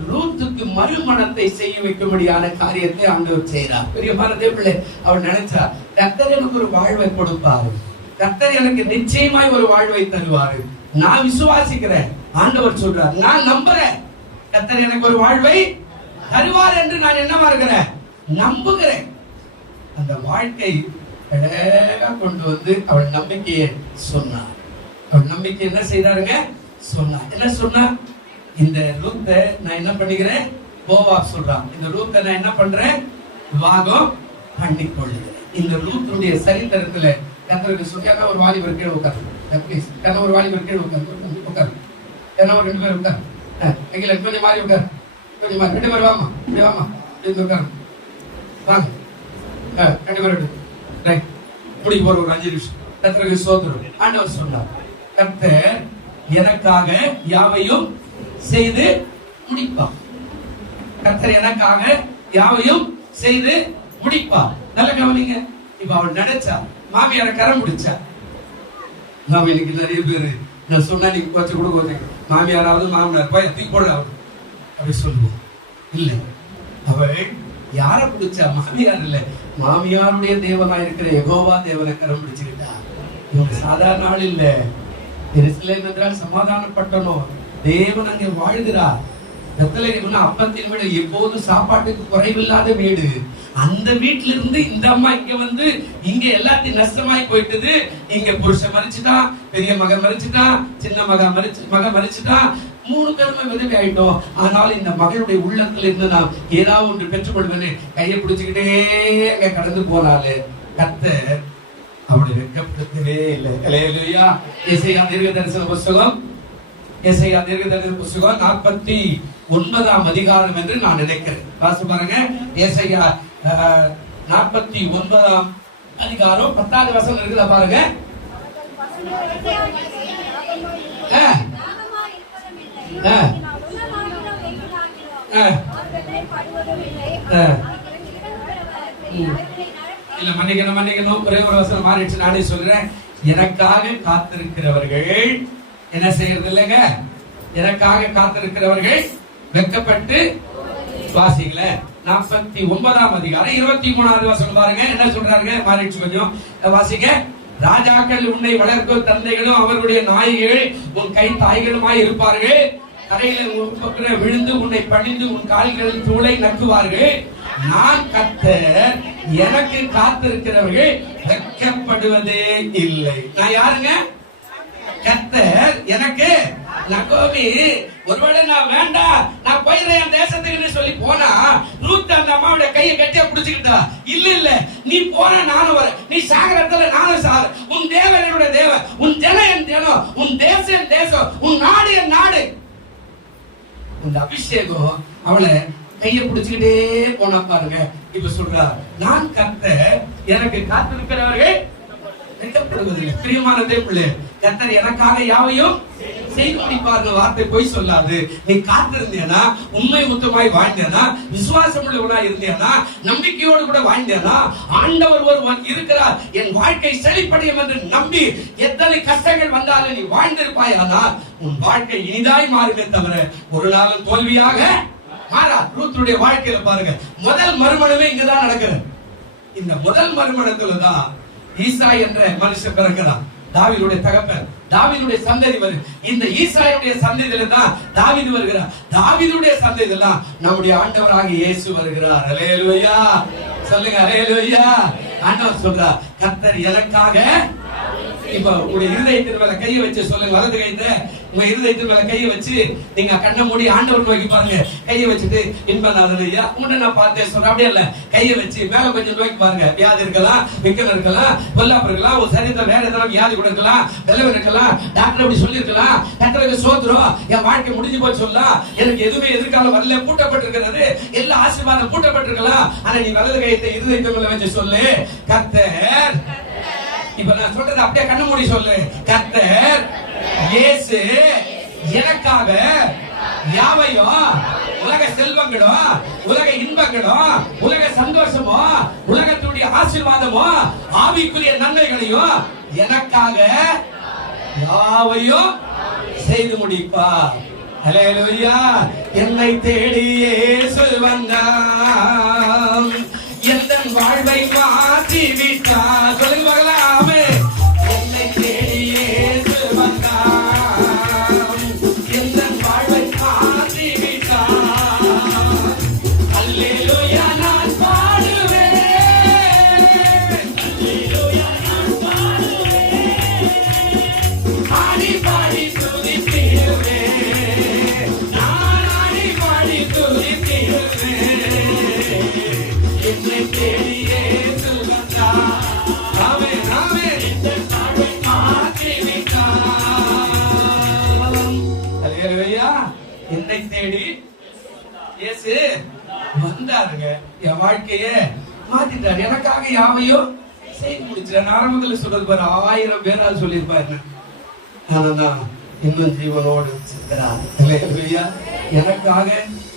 ரூத்துக்கு மறுமணத்தை செய்ய வைக்கும்படியான காரியத்தை ஆண்டவர் செய்கிறார். பெரியமான தேவர்களே, அவர் நினைச்சா கர்த்தர் எனக்கு ஒரு வாழ்வை கொடுப்பாரு, கர்த்தர் எனக்கு நிச்சயமாய் ஒரு வாழ்வை தருவாரு. நான் விசுவாசிக்கிறேன். ஆண்டவர் சொல்றார், நான் நம்புறேன், கர்த்தர் எனக்கு ஒரு வாழ்வை தருவார் என்று நான் என்னவா இருக்கிறேன், நம்புகிறேன். அந்த வாழ்க்கை அழகா கொண்டு வந்து அவள் நம்பிக்கையை சொன்னார். அவள் நம்பிக்கை என்ன செய்தாருங்க? சொன்னார். என்ன சொன்னா? இந்த ரூத்தை நான் என்ன பண்ணிக்கிறேன்? போவாப் சொல்றான், இந்த ரூத்தை நான் என்ன பண்றேன்? விவாகம் பண்ணிக்கொள்ளுகிறேன். இந்த ரூத்துடைய சரித்திரத்துல கர்த்தருக்கு சொல்லி ஒரு வாலிபர் கீழே உட்காரு, ப்ளீஸ். ஒரு வாலிபர் கீழே உட்காரு, ஒரு 2 பேர் உட்காரு, கொஞ்சம் மாறி உட்காரு, கொஞ்சம் மாறி 2 பேர் வாமா, இப்படி வாமா, உட்காரு, வாங்க, 2 பேர் ரைட். முடிக்க போற ஒரு 5 நிமிஷம். கர்த்தருக்கு ஸ்தோத்திரம். ஆண்டவர் சொன்னார், கர்த்தர் எனக்காக யாவையும் செய்து முடிப்பார். கர்த்தர் எனக்காக யாவையும் செய்து முடிப்பார். நல்ல கவனிங்க. இப்ப அவள் நினைச்சா மாமியார கரம் பிடிச்சா. மாமியாருக்கு நிறைய பேரு நான் சொன்னா நீங்க கொஞ்சம் கூட கொஞ்சம் மாமியாராவது மாமனார் போய் தூக்கி போடுறாரு அப்படி சொல்லுவோம். இல்ல, அவள் யார பிடிச்சா? மாமியார் இல்ல, மாமியாருடைய தேவனா இருக்கிற யெகோவா தேவனை கரம் பிடிச்சுக்கிட்டா. இவங்க சாதாரண ஆள் இல்ல. எருசலேம் என்றால் சமாதானப்பட்டனோ, தேவன் அங்கே வாழ்கிறார். பெத்லகேம் அப்பத்தின் வீடு, எப்போதும் சாப்பாட்டுக்கு குறைவில்லாத வீடு. அந்த வீட்டுல இருந்து இந்த அம்மா இங்க வந்து இங்க எல்லாத்தையும் நஷ்டமாய் போயிட்டது. இங்க புருஷன் மரிச்சுட்டான், பெரிய மகன் மரிச்சுட்டான், சின்ன மகன் மரிச்சுட்டான், 3 பேருமே விதவி ஆயிட்டோம். ஆனால் இந்த மகளுடைய உள்ளத்துல இருந்து நான் ஏதாவது ஒன்று பெற்றுக்கொள்வேன்னு கையை பிடிச்சுக்கிட்டே அங்க கடந்து போனாலே கர்த்தர் அவளை வெட்கப்படுத்தவே இல்லை. அல்லேலூயா. எசேயா தீர்க்கதரிசன புத்தகம், எசேயா தீர்க்கதரிசன புத்தகம் 49ஆம் அதிகாரம் என்று நான் நினைக்கிறேன். வாசி பாருங்க. எசேயா 49ஆம் அதிகாரம் 10வது வசனம் இருக்குதா பாருங்க. இல்ல மன்னிக்கணும் ஒரே ஒரு வசனம் மாறிடுச்சு, நானே சொல்றேன். எனக்காக காத்திருக்கிறவர்கள் என்ன செய்யறது இல்லைங்க, எனக்காக காத்திருக்கிறவர்கள் வெட்கப்பட்டு வாசிக்கல. 49ஆம் அதிகாரம் 23வது வசனம் பாருங்க, என்ன சொல்றாருங்க, மாறிடுச்சு கொஞ்சம் வாசிங்க. ராஜாக்கள் உன்னை வளர்க்கும் தந்தைகளும் அவர்களுடைய நாய்கள் உன் கை தாய்களுமாய் இருப்பார்கள். தரையில விழுந்து உன்னை பணிந்து உன் கால்களில் தூளை நக்குவார்கள். நான் கர்த்தர், எனக்கு காத்திருக்கிறவர்கள் வெட்கப்படுவதே இல்லை. நான் யாருங்க? கர்த்தர். எனக்கு நகோமி ஒருவேளை நான் வேண்டாம், நான் போயிடுறேன் என் தேசத்துக்கு சொல்லி போனா, ரூத் அந்த அம்மாவுடைய கையை கட்டியா பிடிச்சுக்கிட்டா, இல்ல நீ போனா நானும் வரேன், நீ சாகரத்துல நானும் சார், உன் தேவன் என்னுடைய தேவன், உன் ஜனம் என் ஜனம், உன் தேசம் என் தேசம், உன் நாடு என் நாடு. இந்த அபிஷேகம் அவளை கையை பிடிச்சுக்கிட்டே போனா பாருங்க. இப்ப சொல்றா, நான் கர்த்தர், எனக்கு காத்திருக்கிறவர்கள் வெட்கப்படுவதில்லை. பிரியமான தேவனே, கர்த்தர் எனக்காக யாவையும் செய்து முடிப்பார் வார்த்தை போய் சொல்லாது. நீ காத்திருந்தேனா, உண்மை முத்தமாய் வாழ்ந்தேனா, விசுவாசம் உள்ளவனாய் இருந்தேனா, நம்பிக்கையோடு கூட வாழ்ந்தேனா, ஆண்டவர் ஒருவன் இருக்கிறார், என் வாழ்க்கை செழிப்படையும் என்று நம்பி எத்தனை கஷ்டங்கள் வந்தாலும் நீ வாழ்ந்திருப்பாயானால் உன் வாழ்க்கை இனிதாய் மாறுமே தவிர ஒரு நாளும் தோல்வியாக மாறா. ரூத்துடைய வாழ்க்கையில பாருங்க, முதல் மறுமணமே இங்கதான் நடக்குது. இந்த முதல் மறுமணத்துலதான் ஈசா என்ற மனுஷன் பிறக்கிறான். தாவீதுடைய தகப்பன், தாவீதுடைய சந்ததி வரும். இந்த ஈசாயுடைய சந்ததியில தான் தாவீது வருகிறார். தாவீதுடைய சந்ததியில தான் நம்முடைய ஆண்டவராகிய இயேசு வருகிறார். அல்லேலூயா சொல்லுங்க, அல்லேலூயா. ஆண்டவர் சொல்றார், கர்த்தர் எனக்காக. இப்ப உங்களுடைய இருதயத்தின் மேல கையை வச்சு சொல்லுங்க, வலது கையில உங்க இருதயத்தின் மேல கையை வச்சு நீங்க கண்ணை மூடி ஆண்டவர் நோக்கி பாருங்க. கையை வச்சுட்டு இன்பநாதனையா உன்னை நான் பார்த்தேன் சொல்றேன், அப்படியே இல்ல, கையை வச்சு மேல கொஞ்சம் நோக்கி பாருங்க. வியாதி இருக்கலாம், விக்கல் இருக்கலாம், பொல்லாப்பு இருக்கலாம், ஒரு சரீரத்தில் வேற ஏதாவது வியாதி கூட இருக்கலாம், வெள்ளம் இருக்கலாம், டாக்டர் அப்படி சொல்லி இருக்கலாம், கர்த்தருக்கு சோத்திரம், என் வாழ்க்கை முடிஞ்சு போய் சொல்லலாம், எனக்கு எதுவுமே எதிர்காலம் வரல, பூட்டப்பட்டிருக்கிறது, எல்லா ஆசீர்வாதம் பூட்டப்பட்டிருக்கலாம். ஆனா நீ வலது கையத்தை இருதயத்தின் மேல வச்சு சொல்லு, கர்த்தர். இப்ப நான் சொல்றது அப்படியே கண்ணு மூடி சொல்லு, கர்த்தர் இயேசு எனக்காக யாவையும், உலக செல்வங்களும், உலக இன்பங்களும், உலக சந்தோஷமும், உலகத்துடைய ஆசீர்வாதமும், ஆவிக்குரிய நன்மைகளையும் எனக்காக யாவையும் செய்து முடிப்பார். அல்லேலூயா. என்னை தேடி இயேசு வந்தார், எந்த வாழ்வை மாற்றி விட்டார். சொல்லுங்க பார்க்கலாமே. என்னை தேடி இயேசு வந்தார், எந்த வாழ்வை மாற்றி விட்டார். அல்லேலூயா நான் பாடுவேன், அல்லேலூயா நான் பாடுவேன், ஆடி பாடி துதித்திடுவேன், நான் ஆடி பாடி துதித்திடுவேன். என்னை தேடி இயேசு வந்தார், ஆமென் ஆமென், இந்த வாழ்வை மாற்றி விட்டார். அல்லேலூயா. என்னை தேடி இயேசு வந்தாருங்க, என் வாழ்க்கைய மாத்திட்டார், எனக்காக யாவையும் செய்து முடிச்சார். ஆரம்பத்தில் சொல்றது பாரு, 1000 பேரால் சொல்லியிருப்பாரு, ஆனா இன்னும் ஜீவனோடு இருக்கிறார். அல்லேலூயா. எனக்காக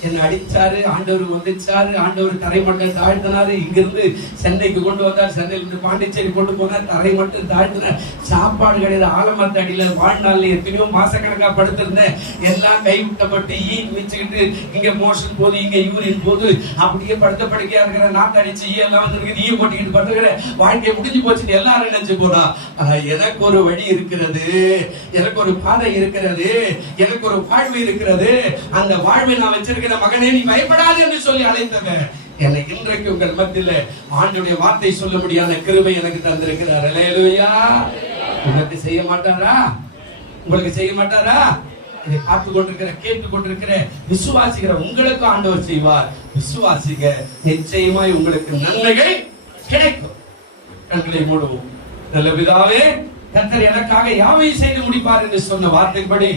என்ன அடிச்சாரு, ஆண்டவர் வந்துச்சாரு, ஆண்டவர் தரை மட்டும் தாழ்த்தினாரு, இங்கிருந்து சென்னைக்கு கொண்டு வந்தார், சென்னையில இருந்து பாண்டிச்சேரி கொண்டு போனார், தரை மட்டும் தாழ்த்தினார், சாப்பாடு கிடையாது, ஆலமரத்து அடியில வாழ்நாள்ல எத்தனையோ மாசக்கணக்கா படுத்திருந்தேன், எல்லாம் கைவிட்டப்பட்டு மிச்சுக்கிட்டு இங்க மோஷன் போது, இங்க யூரின் போது, அப்படியே படுத்த படுக்கையா இருக்கிற, நாட்டு அடிச்சு எல்லாம் வந்து ஈ போட்டிக்கிட்டு படுத்துக்கிற, வாழ்க்கை முடிஞ்சு போச்சுன்னு எல்லாரும் நினைச்சு போனா. ஆனா எனக்கு ஒரு வழி இருக்கிறது, எனக்கு ஒரு பாதை இருக்கிறது, எனக்கு ஒரு வாழ்வு இருக்கிறது. அந்த வாழ்வை நான் வச்சிருக்கிற மகனே நீ பயப்படாது என்று சொல்லி அழைத்தவர் என்னை இன்றைக்கு உங்கள் மத்தியில ஆண்டவருடைய வார்த்தை சொல்ல முடியாத கிருபை எனக்கு தந்திருக்கிறார். அல்லேலூயா. உங்களுக்கு செய்ய மாட்டாரா? உங்களுக்கு செய்ய மாட்டாரா? இதை பார்த்து கொண்டிருக்கிற, கேட்டுக் கொண்டிருக்கிற, விசுவாசிக்கிற உங்களுக்கு ஆண்டவர் செய்வார். விசுவாசிக்க, நிச்சயமாய் உங்களுக்கு நன்மைகள் கிடைக்கும். கண்களை மூடுவோம். நல்ல பிதாவே, கர்த்தர் எனக்காக யாவையும் செய்து முடிப்பார் என்று சொன்ன வார்த்தைப்படி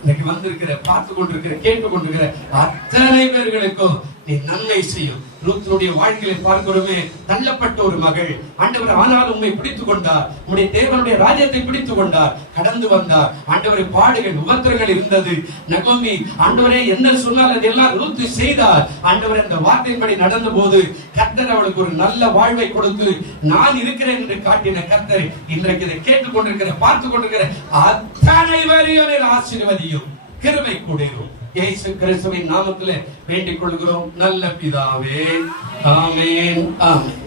இன்னைக்கு வந்திருக்கிற, பார்த்து கொண்டிருக்கிற, கேட்டுக் கொண்டிருக்கிற அத்தனை பேர்களுக்கும் நீ நன்மை செய்யும். ரூத்துடைய வாழ்க்கையை பார்க்கிறோமே, தள்ளப்பட்ட ஒரு மகள். ஆண்டவர் ஆனாலும் உண்மை பிடித்துக் கொண்டார். உம்முடைய தேவனுடைய ராஜ்யத்தை பிடித்துக் கொண்டார். கடந்து வந்தார். ஆண்டவரை பாடுகள் உபத்திரங்கள் இருந்தது. நகோமி ஆண்டவரே என்ன சொன்னால் அதெல்லாம் ரூத்து செய்தார். ஆண்டவர் அந்த வார்த்தையின்படி நடந்த போது கர்த்தர் அவளுக்கு ஒரு நல்ல வாழ்வை கொடுத்து நான் இருக்கிறேன் என்று காட்டின கர்த்தர் இன்றைக்கு இதை கேட்டுக் கொண்டிருக்கிற பார்த்துக் கொண்டிருக்கிற அத்தனை பேரையும் ஆசீர்வதியும் கிருபை கூடும். இயேசு கிறிஸ்துவின் நாமத்திலே வேண்டிக் கொள்கிறோம் நல்ல பிதாவே. ஆமென் ஆமென்.